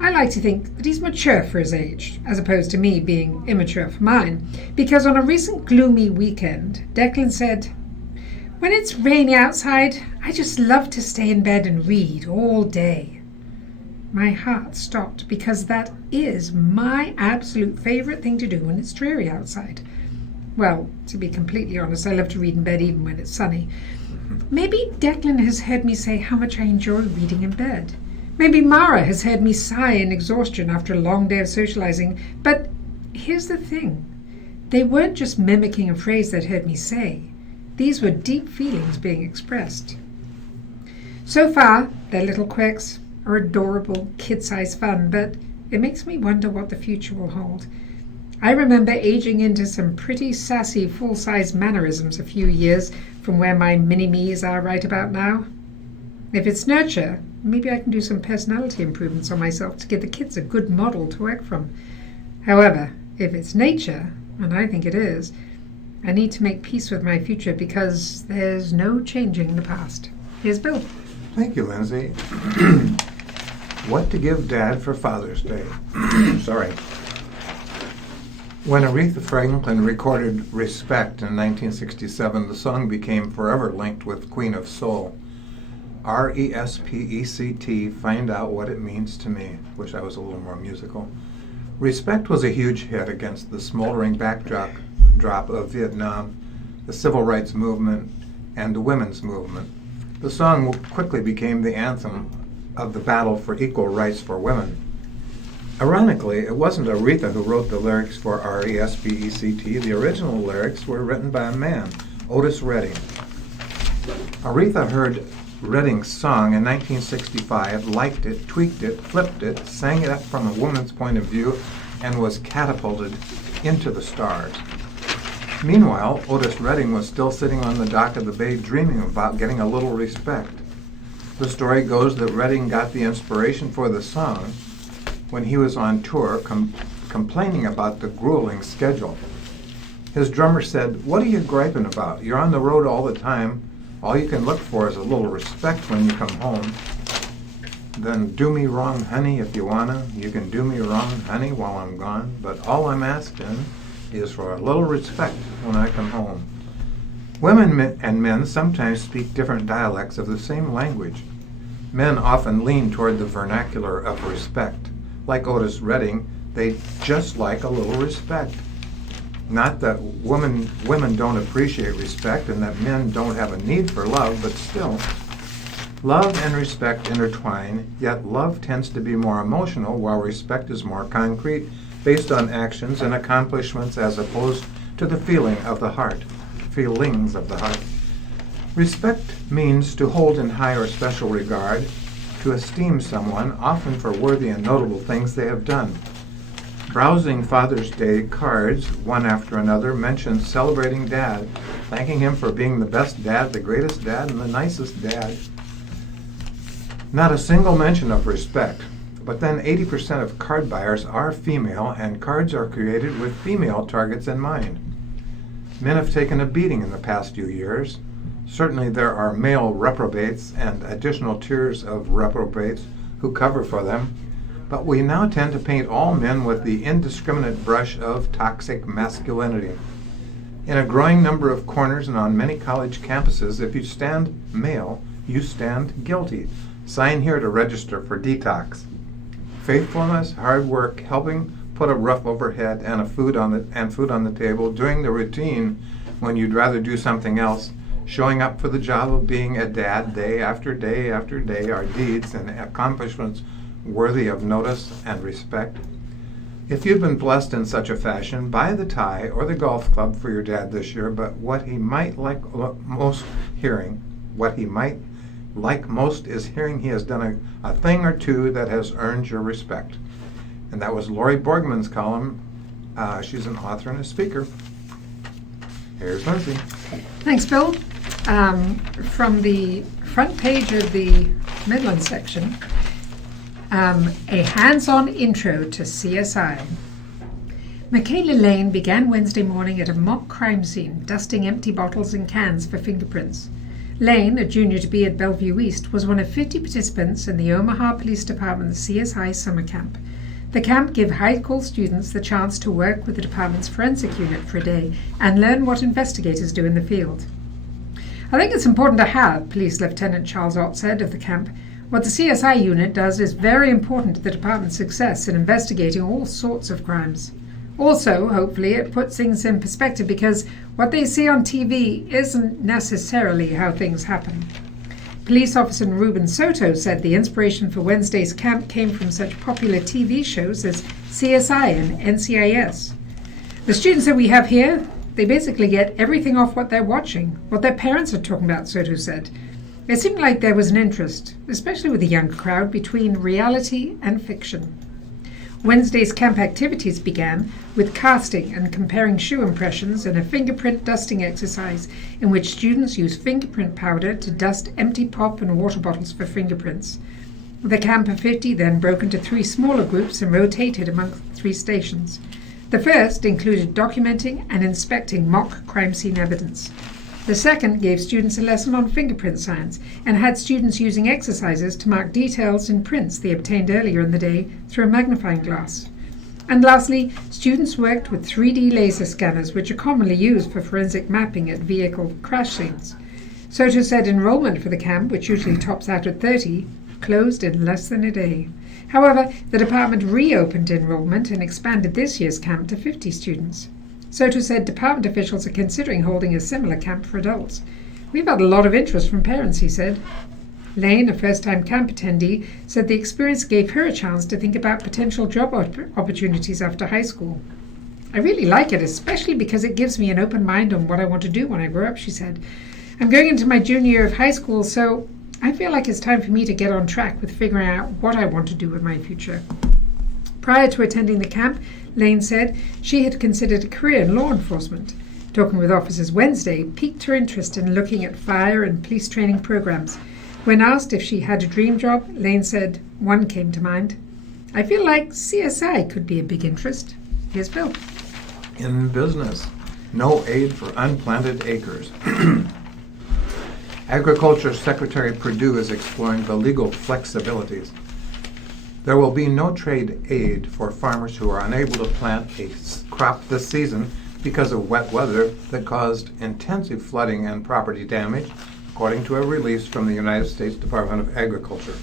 I like to think that he's mature for his age, as opposed to me being immature for mine, because on a recent gloomy weekend, Declan said, "When it's rainy outside, I just love to stay in bed and read all day." My heart stopped because that is my absolute favorite thing to do when it's dreary outside. Well, to be completely honest, I love to read in bed even when it's sunny. Maybe Declan has heard me say how much I enjoy reading in bed. Maybe Mara has heard me sigh in exhaustion after a long day of socializing. But here's the thing. They weren't just mimicking a phrase they'd heard me say. These were deep feelings being expressed. So far, their little quirks are adorable, kid-sized fun, but it makes me wonder what the future will hold. I remember aging into some pretty sassy full-size mannerisms a few years from where my mini-me's are right about now. If it's nurture, maybe I can do some personality improvements on myself to give the kids a good model to work from. However, if it's nature, and I think it is, I need to make peace with my future because there's no changing the past. Here's Bill. Thank you, Lindsay. What to give Dad for Father's Day? Sorry. When Aretha Franklin recorded Respect in 1967, the song became forever linked with Queen of Soul. R-E-S-P-E-C-T, find out what it means to me. Wish I was a little more musical. Respect was a huge hit against the smoldering backdrop of Vietnam, the civil rights movement, and the women's movement. The song quickly became the anthem of the battle for equal rights for women. Ironically, it wasn't Aretha who wrote the lyrics for R-E-S-P-E-C-T. The original lyrics were written by a man, Otis Redding. Aretha heard Redding's song in 1965, liked it, tweaked it, flipped it, sang it up from a woman's point of view, and was catapulted into the stars. Meanwhile, Otis Redding was still sitting on the dock of the bay dreaming about getting a little respect. The story goes that Redding got the inspiration for the song when he was on tour complaining about the grueling schedule. His drummer said, "What are you griping about? You're on the road all the time. All you can look for is a little respect when you come home. Then do me wrong, honey, if you wanna. You can do me wrong, honey, while I'm gone. But all I'm asking is for a little respect when I come home. Women and men sometimes speak different dialects of the same language. Men often lean toward the vernacular of respect. Like Otis Redding, they just like a little respect. Not that women don't appreciate respect and that men don't have a need for love, but still. Love and respect intertwine, yet love tends to be more emotional while respect is more concrete, based on actions and accomplishments as opposed to the feelings of the heart. Respect means to hold in high or special regard, to esteem someone, often for worthy and notable things they have done. Browsing Father's Day cards, one after another, mentions celebrating Dad, thanking him for being the best dad, the greatest dad, and the nicest dad. Not a single mention of respect, but then 80% of card buyers are female, and cards are created with female targets in mind. Men have taken a beating in the past few years. Certainly there are male reprobates and additional tiers of reprobates who cover for them, but we now tend to paint all men with the indiscriminate brush of toxic masculinity. In a growing number of corners and on many college campuses, if you stand male, you stand guilty. Sign here to register for detox. Faithfulness, hard work, helping put a roof overhead and food on the table, doing the routine when you'd rather do something else, showing up for the job of being a dad day after day after day are deeds and accomplishments worthy of notice and respect. If you've been blessed in such a fashion, buy the tie or the golf club for your dad this year, but what he might like most is hearing he has done a thing or two that has earned your respect. And that was Lori Borgman's column. She's an author and a speaker. Here's Lindsay. Thanks, Bill. From the front page of the Midland section, a hands-on intro to CSI. Michaela Lane began Wednesday morning at a mock crime scene, dusting empty bottles and cans for fingerprints. Lane, a junior to be at Bellevue East, was one of 50 participants in the Omaha Police Department's CSI summer camp. The camp gave high school students the chance to work with the department's forensic unit for a day and learn what investigators do in the field. I think it's important to have, Police Lieutenant Charles Ott said of the camp. What the CSI unit does is very important to the department's success in investigating all sorts of crimes. Also, hopefully, it puts things in perspective because what they see on TV isn't necessarily how things happen. Police officer Ruben Soto said the inspiration for Wednesday's camp came from such popular TV shows as CSI and NCIS. The students that we have here, they basically get everything off what they're watching, what their parents are talking about, Soto said. It seemed like there was an interest, especially with the younger crowd, between reality and fiction. Wednesday's camp activities began with casting and comparing shoe impressions and a fingerprint dusting exercise in which students use fingerprint powder to dust empty pop and water bottles for fingerprints. The camp of 50 then broke into 3 smaller groups and rotated among 3 stations. The first included documenting and inspecting mock crime scene evidence. The second gave students a lesson on fingerprint science and had students using exercises to mark details in prints they obtained earlier in the day through a magnifying glass. And lastly, students worked with 3D laser scanners, which are commonly used for forensic mapping at vehicle crash scenes. Soto said enrollment for the camp, which usually tops out at 30, closed in less than a day. However, the department reopened enrollment and expanded this year's camp to 50 students. Soto said department officials are considering holding a similar camp for adults. We've had a lot of interest from parents, he said. Lane, a first-time camp attendee, said the experience gave her a chance to think about potential job opportunities after high school. I really like it, especially because it gives me an open mind on what I want to do when I grow up, she said. I'm going into my junior year of high school, so I feel like it's time for me to get on track with figuring out what I want to do with my future. Prior to attending the camp, Lane said she had considered a career in law enforcement. Talking with officers Wednesday piqued her interest in looking at fire and police training programs. When asked if she had a dream job, Lane said one came to mind. I feel like CSI could be a big interest. Here's Bill. In business, no aid for unplanted acres. Agriculture Secretary Perdue is exploring the legal flexibilities. There will be no trade aid for farmers who are unable to plant a crop this season because of wet weather that caused intensive flooding and property damage, according to a release from the United States Department of Agriculture.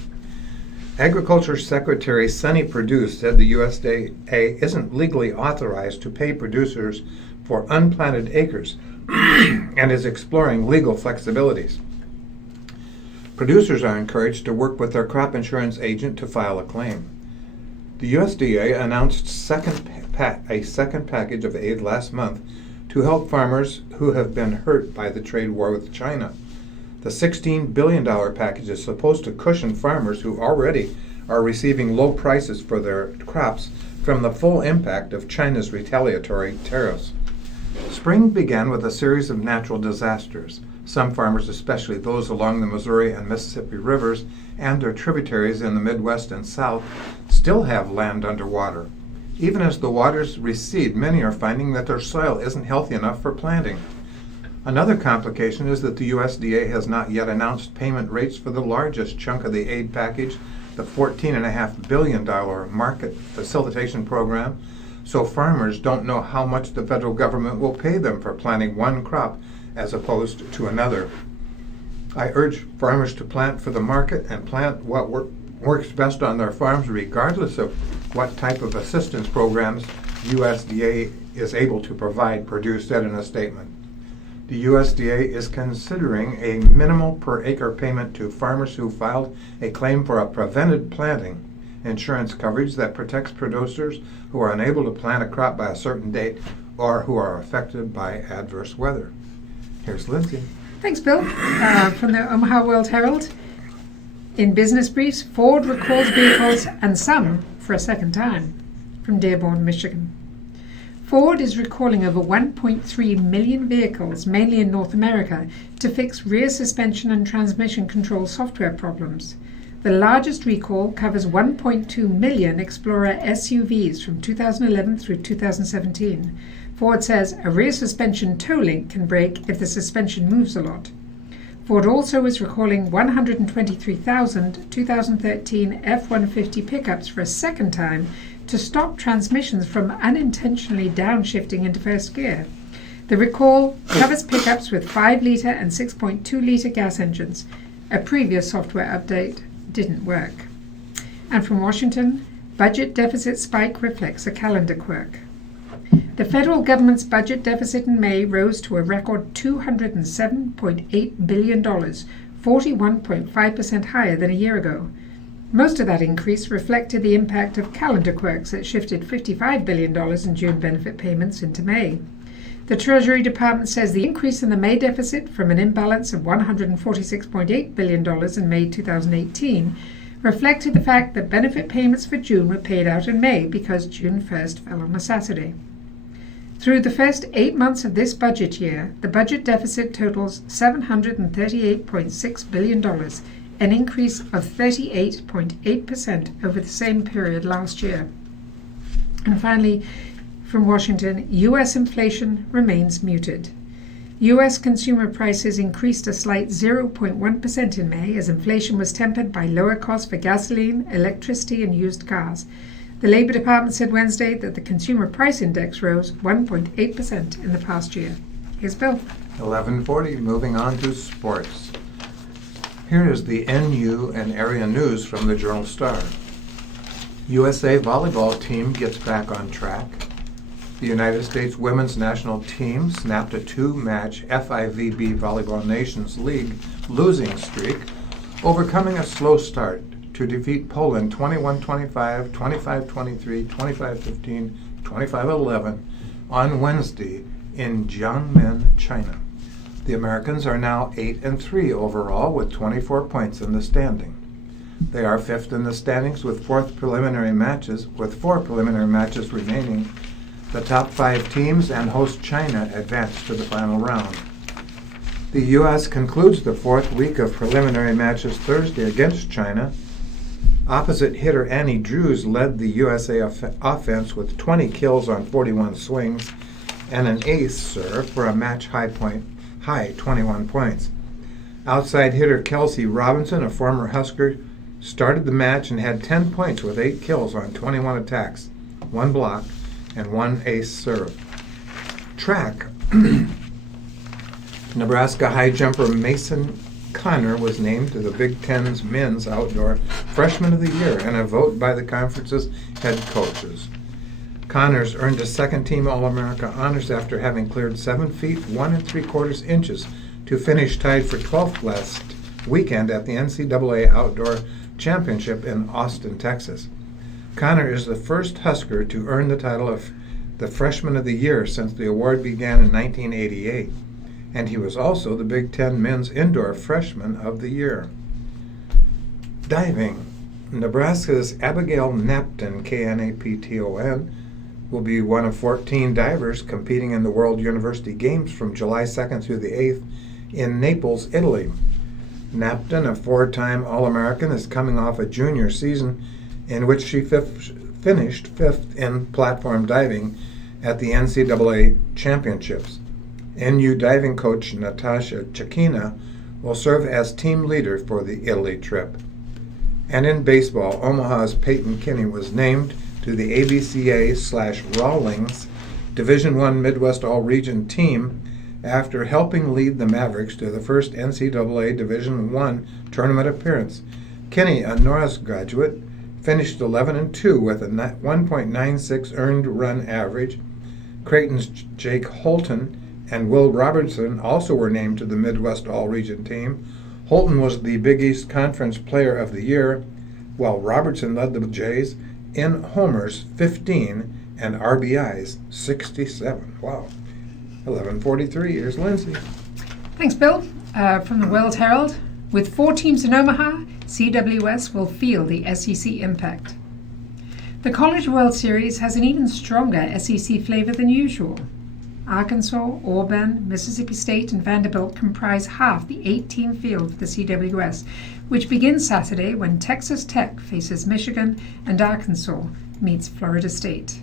Agriculture Secretary Sonny Perdue said the USDA isn't legally authorized to pay producers for unplanted acres and is exploring legal flexibilities. Producers are encouraged to work with their crop insurance agent to file a claim. The USDA announced a second package of aid last month to help farmers who have been hurt by the trade war with China. The $16 billion package is supposed to cushion farmers who already are receiving low prices for their crops from the full impact of China's retaliatory tariffs. Spring began with a series of natural disasters. Some farmers, especially those along the Missouri and Mississippi rivers and their tributaries in the Midwest and South, still have land underwater. Even as the waters recede, many are finding that their soil isn't healthy enough for planting. Another complication is that the USDA has not yet announced payment rates for the largest chunk of the aid package, the $14.5 billion market facilitation program, so farmers don't know how much the federal government will pay them for planting one crop as opposed to another. I urge farmers to plant for the market and plant what works best on their farms, regardless of what type of assistance programs USDA is able to provide, Perdue said in a statement. The USDA is considering a minimal per acre payment to farmers who filed a claim for a prevented planting insurance coverage that protects producers who are unable to plant a crop by a certain date or who are affected by adverse weather. Here's Lindsay. Thanks, Bill. From the Omaha World-Herald. In business briefs, Ford recalls vehicles and some for a second time. From Dearborn, Michigan. Ford is recalling over 1.3 million vehicles, mainly in North America, to fix rear suspension and transmission control software problems. The largest recall covers 1.2 million Explorer SUVs from 2011 through 2017. Ford says a rear suspension toe link can break if the suspension moves a lot. Ford also is recalling 123,000 2013 F-150 pickups for a second time to stop transmissions from unintentionally downshifting into first gear. The recall covers pickups with 5-litre and 6.2-litre gas engines. A previous software update didn't work. And from Washington, budget deficit spike reflects a calendar quirk. The federal government's budget deficit in May rose to a record $207.8 billion, 41.5% higher than a year ago. Most of that increase reflected the impact of calendar quirks that shifted $55 billion in June benefit payments into May. The Treasury Department says the increase in the May deficit from an imbalance of $146.8 billion in May 2018 reflected the fact that benefit payments for June were paid out in May because June 1st fell on a Saturday. Through the first 8 months of this budget year, the budget deficit totals $738.6 billion, an increase of 38.8% over the same period last year. And finally, from Washington, U.S. inflation remains muted. U.S. consumer prices increased a slight 0.1% in May as inflation was tempered by lower costs for gasoline, electricity, and used cars. The Labor Department said Wednesday that the Consumer Price Index rose 1.8% in the past year. Here's Bill. 11:40, moving on to sports. Here is the NU and area news from the Journal Star. USA volleyball team gets back on track. The United States women's national team snapped a 2-match FIVB Volleyball Nations League losing streak, overcoming a slow start to defeat Poland 21-25, 25-23, 25-15, 25-11 on Wednesday in Jiangmen, China. The Americans are now 8-3 overall with 24 points in the standing. They are 5th in the standings with 4 preliminary matches remaining. The top 5 teams and host China advance to the final round. The U.S. concludes the 4th week of preliminary matches Thursday against China. Opposite hitter Annie Drews led the USA offense with 20 kills on 41 swings and an ace serve for a match high 21 points. Outside hitter Kelsey Robinson, a former Husker, started the match and had 10 points with 8 kills on 21 attacks, 1 block, and 1 ace serve. Track. Nebraska high jumper Mason Connor was named to the Big Ten's Men's Outdoor Freshman of the Year in a vote by the conference's head coaches. Connors earned a second-team All-America honors after having cleared 7 feet 1 3/4 inches to finish tied for 12th last weekend at the NCAA Outdoor Championship in Austin, Texas. Connor is the first Husker to earn the title of the Freshman of the Year since the award began in 1988, and he was also the Big Ten Men's Indoor Freshman of the Year. Diving. Nebraska's Abigail Knapton, Knapton, will be one of 14 divers competing in the World University Games from July 2nd through the 8th in Naples, Italy. Knapton, a 4-time All-American, is coming off a junior season in which she finished 5th in platform diving at the NCAA Championships. NU diving coach Natasha Chakina will serve as team leader for the Italy trip. And in baseball, Omaha's Peyton Kinney was named to the ABCA/Rawlings Division I Midwest All-Region team after helping lead the Mavericks to the first NCAA Division I tournament appearance. Kinney, a Norris graduate, finished 11-2 with a 1.96 earned run average. Creighton's Jake Holton and Will Robertson also were named to the Midwest All-Region team. Holton was the Big East Conference Player of the Year, while Robertson led the Jays in homers 15 and RBIs 67. Wow. 11:43. Here's Lindsay. Thanks, Bill. From the World-Herald. With 4 teams in Omaha, CWS will feel the SEC impact. The College World Series has an even stronger SEC flavor than usual. Arkansas, Auburn, Mississippi State, and Vanderbilt comprise half the 8-team field for the CWS, which begins Saturday when Texas Tech faces Michigan and Arkansas meets Florida State.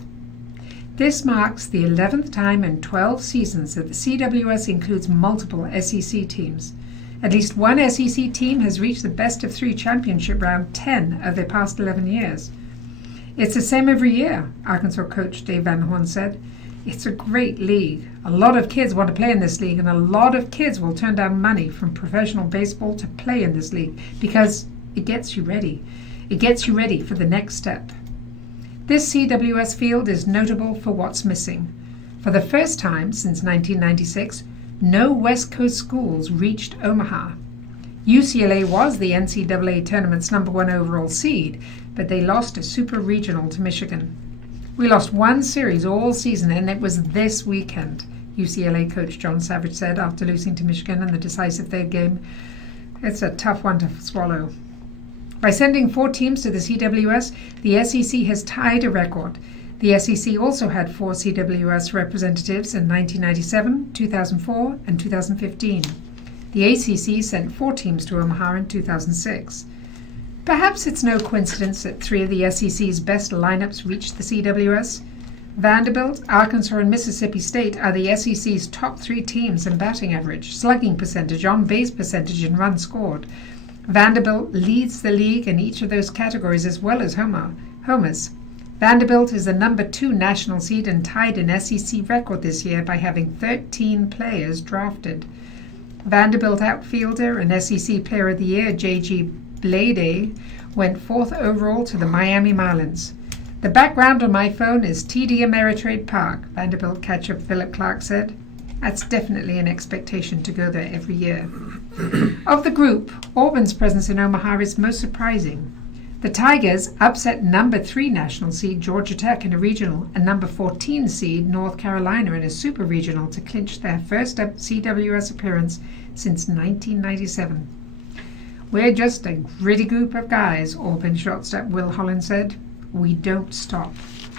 This marks the 11th time in 12 seasons that the CWS includes multiple SEC teams. At least one SEC team has reached the best-of-3 championship round 10 of their past 11 years. It's the same every year, Arkansas coach Dave Van Horn said. It's a great league. A lot of kids want to play in this league, and a lot of kids will turn down money from professional baseball to play in this league because it gets you ready. It gets you ready for the next step. This CWS field is notable for what's missing. For the first time since 1996, no West Coast schools reached Omaha. UCLA was the NCAA tournament's #1 overall seed, but they lost a super regional to Michigan. We lost one series all season, and it was this weekend, UCLA coach John Savage said after losing to Michigan in the decisive third game. It's a tough one to swallow. By sending 4 teams to the CWS, the SEC has tied a record. The SEC also had 4 CWS representatives in 1997, 2004, and 2015. The ACC sent 4 teams to Omaha in 2006. Perhaps it's no coincidence that 3 of the SEC's best lineups reached the CWS. Vanderbilt, Arkansas, and Mississippi State are the SEC's top 3 teams in batting average, slugging percentage, on-base percentage, and runs scored. Vanderbilt leads the league in each of those categories as well as homers. Vanderbilt is the #2 national seed and tied an SEC record this year by having 13 players drafted. Vanderbilt outfielder and SEC Player of the Year J.G. Blade went 4th overall to the Miami Marlins. The background on my phone is TD Ameritrade Park, Vanderbilt catcher Philip Clark said. That's definitely an expectation to go there every year. Of the group, Auburn's presence in Omaha is most surprising. The Tigers upset #3 national seed Georgia Tech in a regional and #14 seed North Carolina in a super regional to clinch their first CWS appearance since 1997. We're just a gritty group of guys, Auburn shortstop Will Holland said. We don't stop.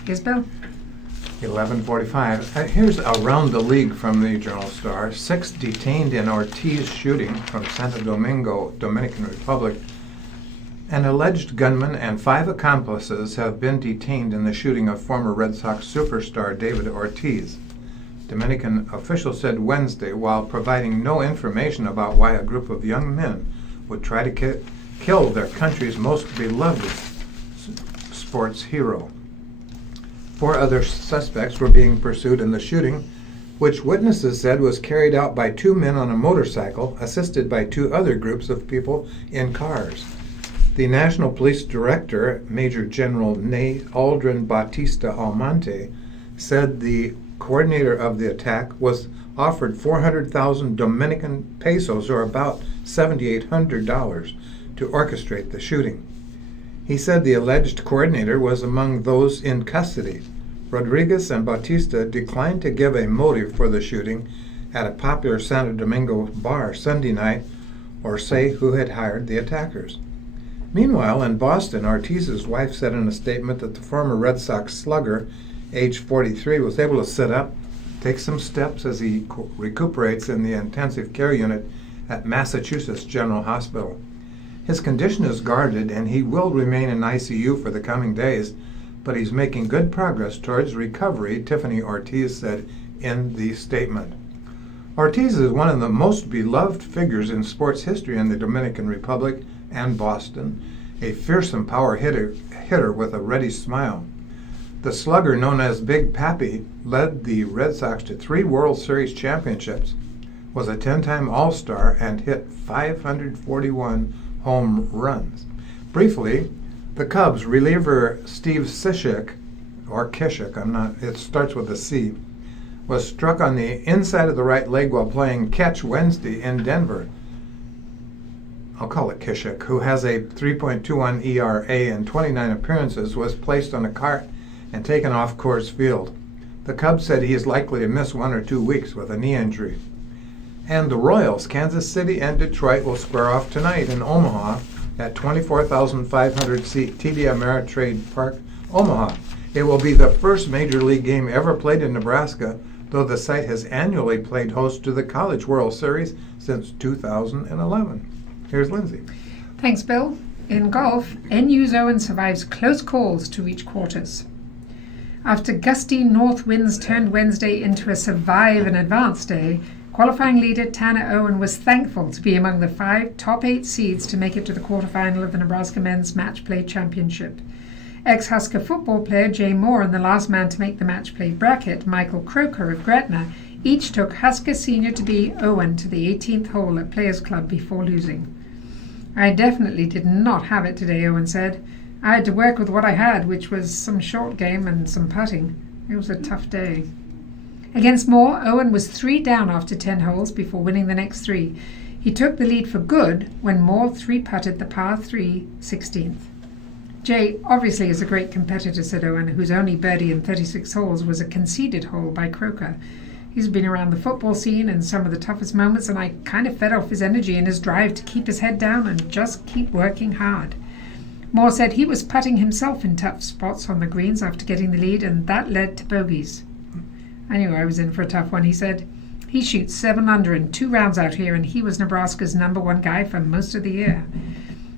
Here's Bill. 11:45. Here's around the league from the Journal-Star. 6 detained in Ortiz shooting from Santo Domingo, Dominican Republic. An alleged gunman and 5 accomplices have been detained in the shooting of former Red Sox superstar David Ortiz. Dominican officials said Wednesday, while providing no information about why a group of young men would try to killed their country's most beloved sports hero. 4 other suspects were being pursued in the shooting, which witnesses said was carried out by 2 men on a motorcycle, assisted by 2 other groups of people in cars. The National Police Director, Major General Aldrin Bautista Almonte, said the coordinator of the attack was offered 400,000 Dominican pesos, or about $7,800, to orchestrate the shooting. He said the alleged coordinator was among those in custody. Rodriguez and Bautista declined to give a motive for the shooting at a popular Santo Domingo bar Sunday night or say who had hired the attackers. Meanwhile, in Boston, Ortiz's wife said in a statement that the former Red Sox slugger, age 43, was able to sit up, take some steps as he recuperates in the intensive care unit at Massachusetts General Hospital. His condition is guarded and he will remain in ICU for the coming days, but he's making good progress towards recovery, Tiffany Ortiz said in the statement. Ortiz is one of the most beloved figures in sports history in the Dominican Republic and Boston, a fearsome power hitter with a ready smile. The slugger, known as Big Papi, led the Red Sox to 3 World Series championships, was a 10-time All-Star, and hit 541 home runs. Briefly, the Cubs reliever Steve Cishek, or Kishik, it starts with a C, was struck on the inside of the right leg while playing catch Wednesday in Denver. I'll call it Kishik, who has a 3.21 ERA and 29 appearances, was placed on a cart and taken off Coors Field. The Cubs said he is likely to miss 1 or 2 weeks with a knee injury. And the Royals, Kansas City and Detroit, will square off tonight in Omaha at 24,500-seat TD Ameritrade Park, Omaha. It will be the first Major League game ever played in Nebraska, though the site has annually played host to the College World Series since 2011. Here's Lindsay. Thanks, Bill. In golf, NU's Owen survives close calls to reach quarters. After gusty north winds turned Wednesday into a survive and advance day, qualifying leader Tanner Owen was thankful to be among the 5 top 8 seeds to make it to the quarterfinal of the Nebraska Men's Match Play Championship. Ex-Husker football player Jay Moore and the last man to make the match play bracket, Michael Croker of Gretna, each took Husker senior to be Owen to the 18th hole at Players Club before losing. "I definitely did not have it today," Owen said. "I had to work with what I had, which was some short game and some putting. It was a tough day." Against Moore, Owen was 3 down after 10 holes before winning the next 3. He took the lead for good when Moore 3-putted the par 3 16th. "Jay obviously is a great competitor," said Owen, whose only birdie in 36 holes was a conceded hole by Croker. "He's been around the football scene in some of the toughest moments, and I kind of fed off his energy and his drive to keep his head down and just keep working hard." Moore said he was putting himself in tough spots on the greens after getting the lead, and that led to bogeys. "I knew I was in for a tough one," he said. "He shoots 7 under in 2 rounds out here, and he was Nebraska's #1 guy for most of the year."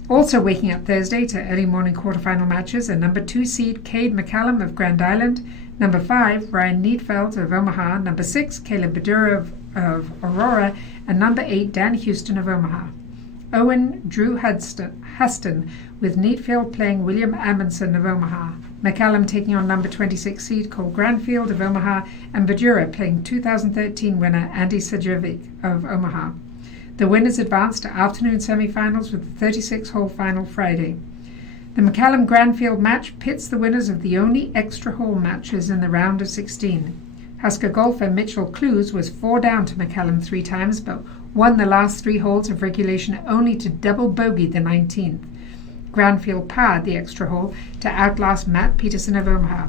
Also waking up Thursday to early morning quarterfinal matches are #2 seed Cade McCallum of Grand Island, #5 Ryan Needfeld of Omaha, #6 Caleb Badura of Aurora, and #8 Dan Houston of Omaha. Owen drew Huston, with Needfield playing William Amundsen of Omaha, McCallum taking on #26 seed Cole Granfield of Omaha, and Badura playing 2013 winner Andy Sajovic of Omaha. The winners advanced to afternoon semifinals with the 36-hole final Friday. The McCallum-Granfield match pits the winners of the only extra hole matches in the round of 16. Husker golfer Mitchell Clues was 4 down to McCallum 3 times, but won the last 3 holes of regulation only to double bogey the 19th. Granfield parred the extra hole to outlast Matt Peterson of Omaha.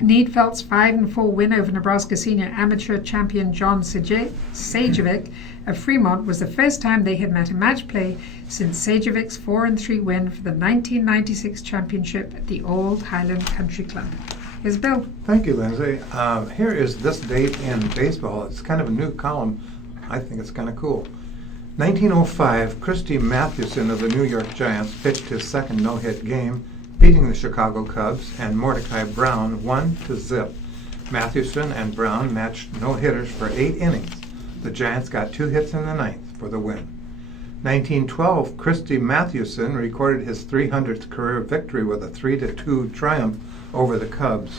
Needfeld's 5-4 win over Nebraska senior amateur champion John Sajovic of Fremont was the first time they had met in match play since Sajovic's 4-3 win for the 1996 championship at the Old Highland Country Club. Here's Bill. Thank you, Lindsay. Here is this date in baseball. It's kind of a new column. I think it's kind of cool. 1905, Christy Mathewson of the New York Giants pitched his second no-hit game, beating the Chicago Cubs, and Mordecai Brown 1-0. Mathewson and Brown matched no-hitters for 8 innings. The Giants got 2 hits in the 9th for the win. 1912, Christy Mathewson recorded his 300th career victory with a 3-2 triumph over the Cubs.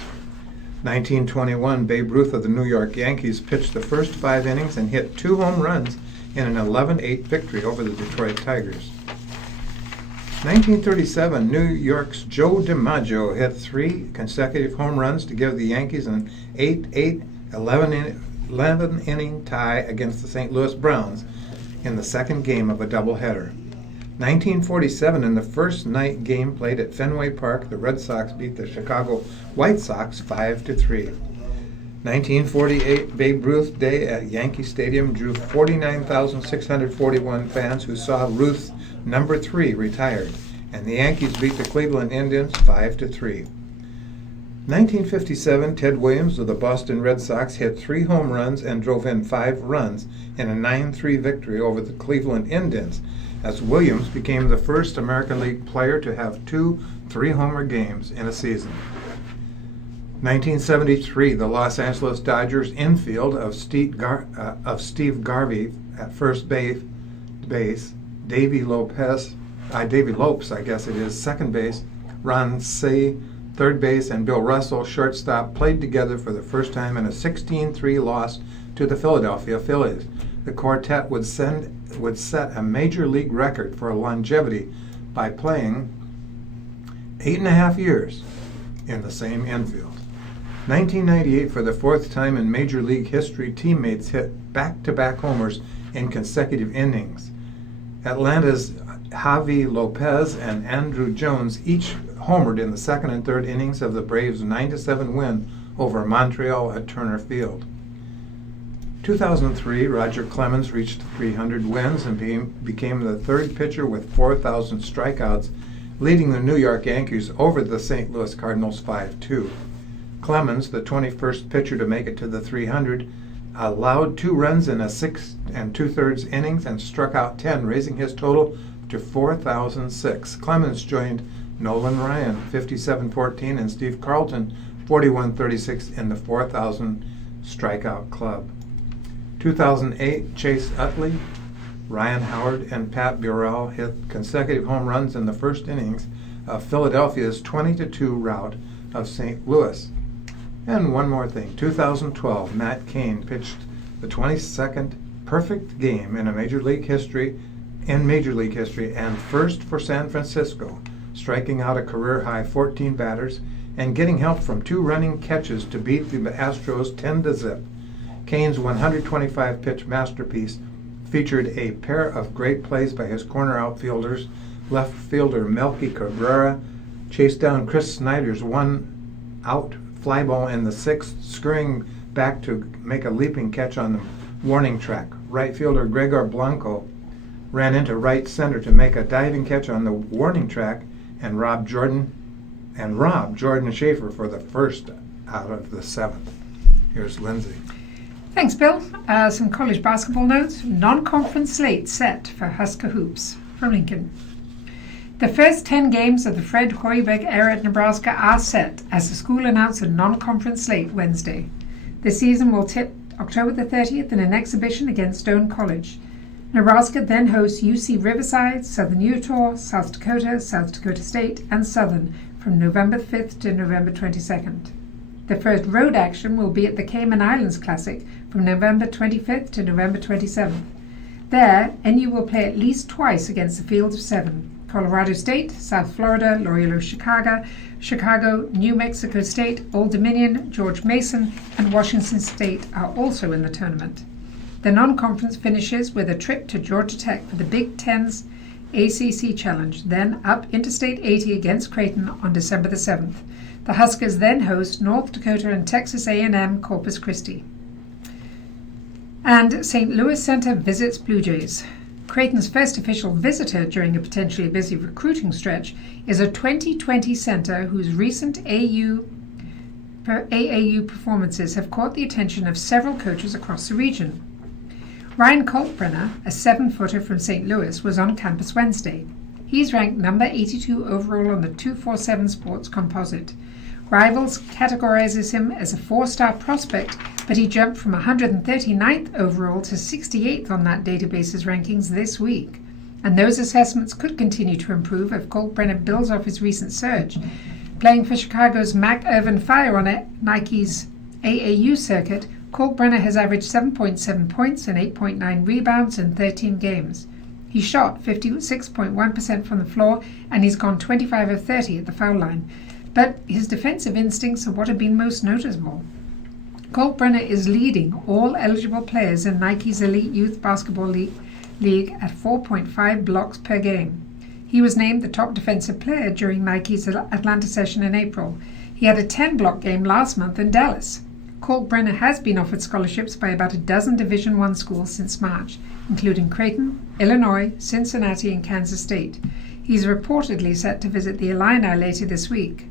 1921, Babe Ruth of the New York Yankees pitched the first 5 innings and hit 2 home runs in an 11-8 victory over the Detroit Tigers. 1937, New York's Joe DiMaggio hit 3 consecutive home runs to give the Yankees an 8-8 11-inning tie against the St. Louis Browns in the second game of a doubleheader. 1947, in the first night game played at Fenway Park, the Red Sox beat the Chicago White Sox 5-3. 1948, Babe Ruth Day at Yankee Stadium drew 49,641 fans who saw Ruth's number 3 retired, and the Yankees beat the Cleveland Indians 5-3. 1957, Ted Williams of the Boston Red Sox hit 3 home runs and drove in 5 runs in a 9-3 victory over the Cleveland Indians, as Williams became the first American League player to have 2 3-homer games in a season. 1973, the Los Angeles Dodgers infield of Steve Garvey at first base, Davy Lopes, I guess it is, second base, Ron Cey, third base, and Bill Russell, shortstop, played together for the first time in a 16-3 loss to the Philadelphia Phillies. The quartet would set a major league record for longevity by playing 8.5 years in the same infield. 1998, for the 4th time in Major League history, teammates hit back-to-back homers in consecutive innings. Atlanta's Javi Lopez and Andruw Jones each homered in the second and third innings of the Braves' 9-7 win over Montreal at Turner Field. 2003, Roger Clemens reached 300 wins and became the 3rd pitcher with 4,000 strikeouts, leading the New York Yankees over the St. Louis Cardinals 5-2. Clemens, the 21st pitcher to make it to the 300, allowed 2 runs in a 6 2/3 innings and struck out 10, raising his total to 4,006. Clemens joined Nolan Ryan, 57-14, and Steve Carlton, 41-36, in the 4,000 strikeout club. 2008, Chase Utley, Ryan Howard, and Pat Burrell hit consecutive home runs in the first innings of Philadelphia's 20-2 rout of St. Louis. And one more thing, 2012, Matt Cain pitched the 22nd perfect game in Major League history, and first for San Francisco, striking out a career-high 14 batters and getting help from 2 running catches to beat the Astros 10-0. Cain's 125-pitch masterpiece featured a pair of great plays by his corner outfielders. Left fielder Melky Cabrera chased down Chris Snyder's 1-out fly ball in the 6th, scurrying back to make a leaping catch on the warning track. Right fielder Gregor Blanco ran into right center to make a diving catch on the warning track and robbed Jordan Schaefer for the first out of the 7th. Here's Lindsay. Thanks, Bill. Some college basketball notes. Non-conference slate set for Husker hoops from Lincoln. The first 10 games of the Fred Hoiberg era at Nebraska are set as the school announced a non-conference slate Wednesday. The season will tip October the 30th in an exhibition against Stone College. Nebraska then hosts UC Riverside, Southern Utah, South Dakota State, and Southern from November 5th to November 22nd. The first road action will be at the Cayman Islands Classic from November 25th to November 27th. There, NU will play at least twice against the field of 7. Colorado State, South Florida, Loyola Chicago, New Mexico State, Old Dominion, George Mason, and Washington State are also in the tournament. The non-conference finishes with a trip to Georgia Tech for the Big Ten's ACC Challenge, then up Interstate 80 against Creighton on December the 7th. The Huskers then host North Dakota and Texas A&M Corpus Christi. And St. Louis Center visits Blue Jays. Creighton's first official visitor during a potentially busy recruiting stretch is a 2020 center whose recent AAU performances have caught the attention of several coaches across the region. Ryan Kohlbrenner, a 7-footer from St. Louis, was on campus Wednesday. He's ranked number 82 overall on the 247 Sports Composite. Rivals categorizes him as a 4-star prospect, but he jumped from 139th overall to 68th on that database's rankings this week. and those assessments could continue to improve if Kohlbrenner builds off his recent surge. Playing for Chicago's Mac Irvin Fire on Nike's AAU circuit, Kohlbrenner has averaged 7.7 points and 8.9 rebounds in 13 games. He shot 56.1% from the floor, and he's gone 25 of 30 at the foul line. But his defensive instincts are what have been most noticeable. Kohlbrenner is leading all eligible players in Nike's Elite Youth Basketball League at 4.5 blocks per game. He was named the top defensive player during Nike's Atlanta session in April. He had a 10-block game last month in Dallas. Kohlbrenner has been offered scholarships by about a dozen Division I schools since March, including Creighton, Illinois, Cincinnati, and Kansas State. He's reportedly set to visit the Illini later this week.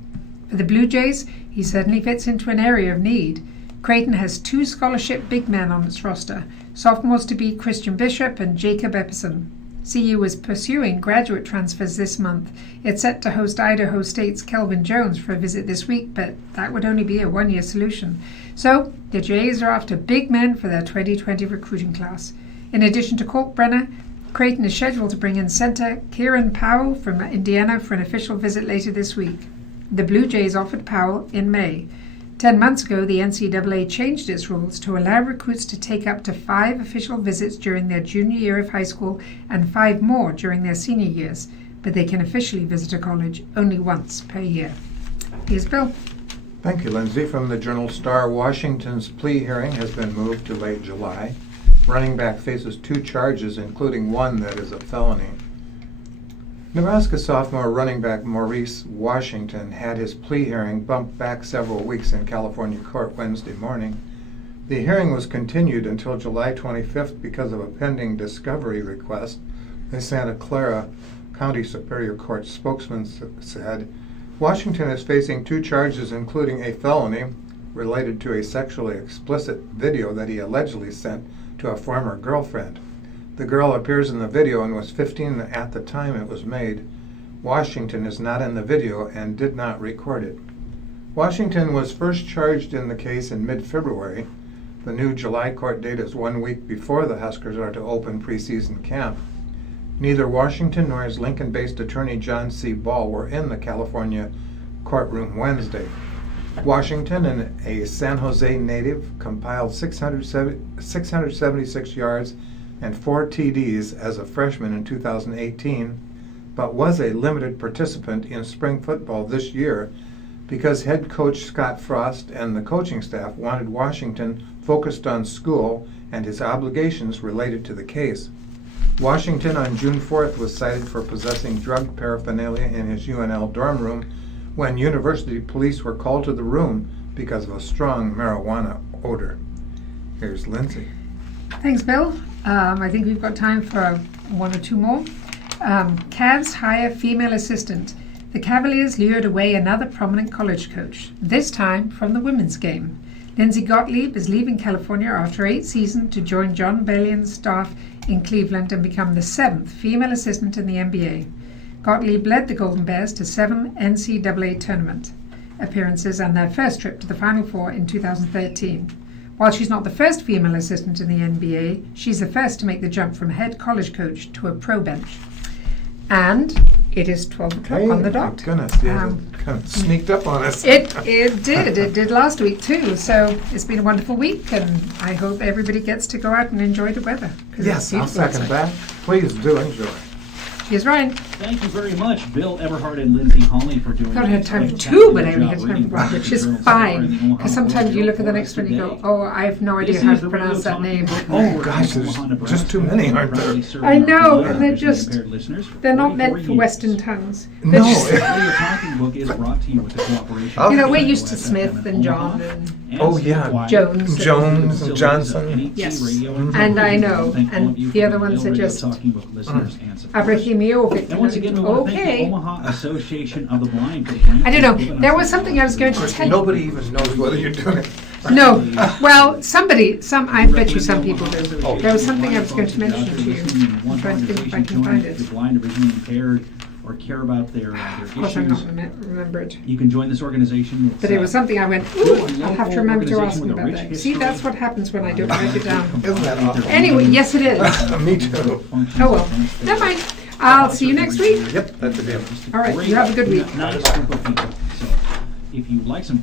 For the Blue Jays, he certainly fits into an area of need. Creighton has 2 scholarship big men on its roster, sophomores to be Christian Bishop and Jacob Epperson. CU is pursuing graduate transfers this month. It's set to host Idaho State's Kelvin Jones for a visit this week, but that would only be a one-year solution. So, the Jays are after big men for their 2020 recruiting class. In addition to Kohlbrenner, Creighton is scheduled to bring in center Kieran Powell from Indiana for an official visit later this week. The Blue Jays offered Powell in May. 10 months ago, the NCAA changed its rules to allow recruits to take up to 5 official visits during their junior year of high school and 5 more during their senior years, but they can officially visit a college only once per year. Here's Bill. Thank you, Lindsay. From the Journal-Star, Washington's plea hearing has been moved to late July. Running back faces 2 charges, including one that is a felony. Nebraska sophomore running back Maurice Washington had his plea hearing bumped back several weeks in California court Wednesday morning. The hearing was continued until July 25th because of a pending discovery request, the Santa Clara County Superior Court spokesman said. Washington is facing 2 charges, including a felony related to a sexually explicit video that he allegedly sent to a former girlfriend. The girl appears in the video and was 15 at the time it was made. Washington is not in the video and did not record it. Washington was first charged in the case in mid-February. The new July court date is 1 week before the Huskers are to open preseason camp. Neither Washington nor his Lincoln-based attorney John C. Ball were in the California courtroom Wednesday. Washington, a San Jose native, compiled 676 yards and 4 TDs as a freshman in 2018, but was a limited participant in spring football this year because head coach Scott Frost and the coaching staff wanted Washington focused on school and his obligations related to the case. Washington on June 4th was cited for possessing drug paraphernalia in his UNL dorm room when university police were called to the room because of a strong marijuana odor. Here's Lindsay. Thanks, Bill. I think we've got time for 1 or 2 more. Cavs hire female assistant. The Cavaliers lured away another prominent college coach, this time from the women's game. Lindsay Gottlieb is leaving California after 8 seasons to join John Bellion's staff in Cleveland and become the 7th female assistant in the NBA. Gottlieb led the Golden Bears to 7 NCAA tournament appearances and their first trip to the Final Four in 2013. While she's not the first female assistant in the NBA, she's the first to make the jump from head college coach to a pro bench. And it is 12 o'clock on the dot. My goodness, yeah, kind of sneaked up on us. It did. It did last week too. So it's been a wonderful week, and I hope everybody gets to go out and enjoy the weather. Yes, I'll second that. Please do enjoy. Here's Ryan. Thank you very much, Bill Everhart and Lindsay Holly, for doing I thought I had time for 2, but I only had time for 1, which is fine. Because sometimes you look at the next one and you go, oh, I have no idea how to pronounce that name. Oh gosh, there's just too many, aren't there? I know, and they're not meant for Western tongues. No. Radio Talking Book is brought to you with the cooperation. You know, we're used to Smith and John and Oh yeah, Jones and Johnson. Yes, and I know, and the other ones are just Abrahimiovic. And once again, we want to thank the Okay. Omaha Association of the Blind for the grant. I don't know. There was something I was going to tell you. Nobody even knows whether you're doing it. No. Well, I bet you some people do. There was something I was going to mention to you. I'm trying to think if I can find it. The blind or visually impaired or care about their Of course, I'm not issues. remembered. You can join this organization. But it was something I went, ooh, I'll have to remember to ask them about that. See, that's what happens when I don't write it down. Isn't that awful? Anyway, yes, it is. Me too. Oh well, never mind. I'll see you next week. Yep, that's a deal. All right, you have a good week. Nice group of people. So if you'd like some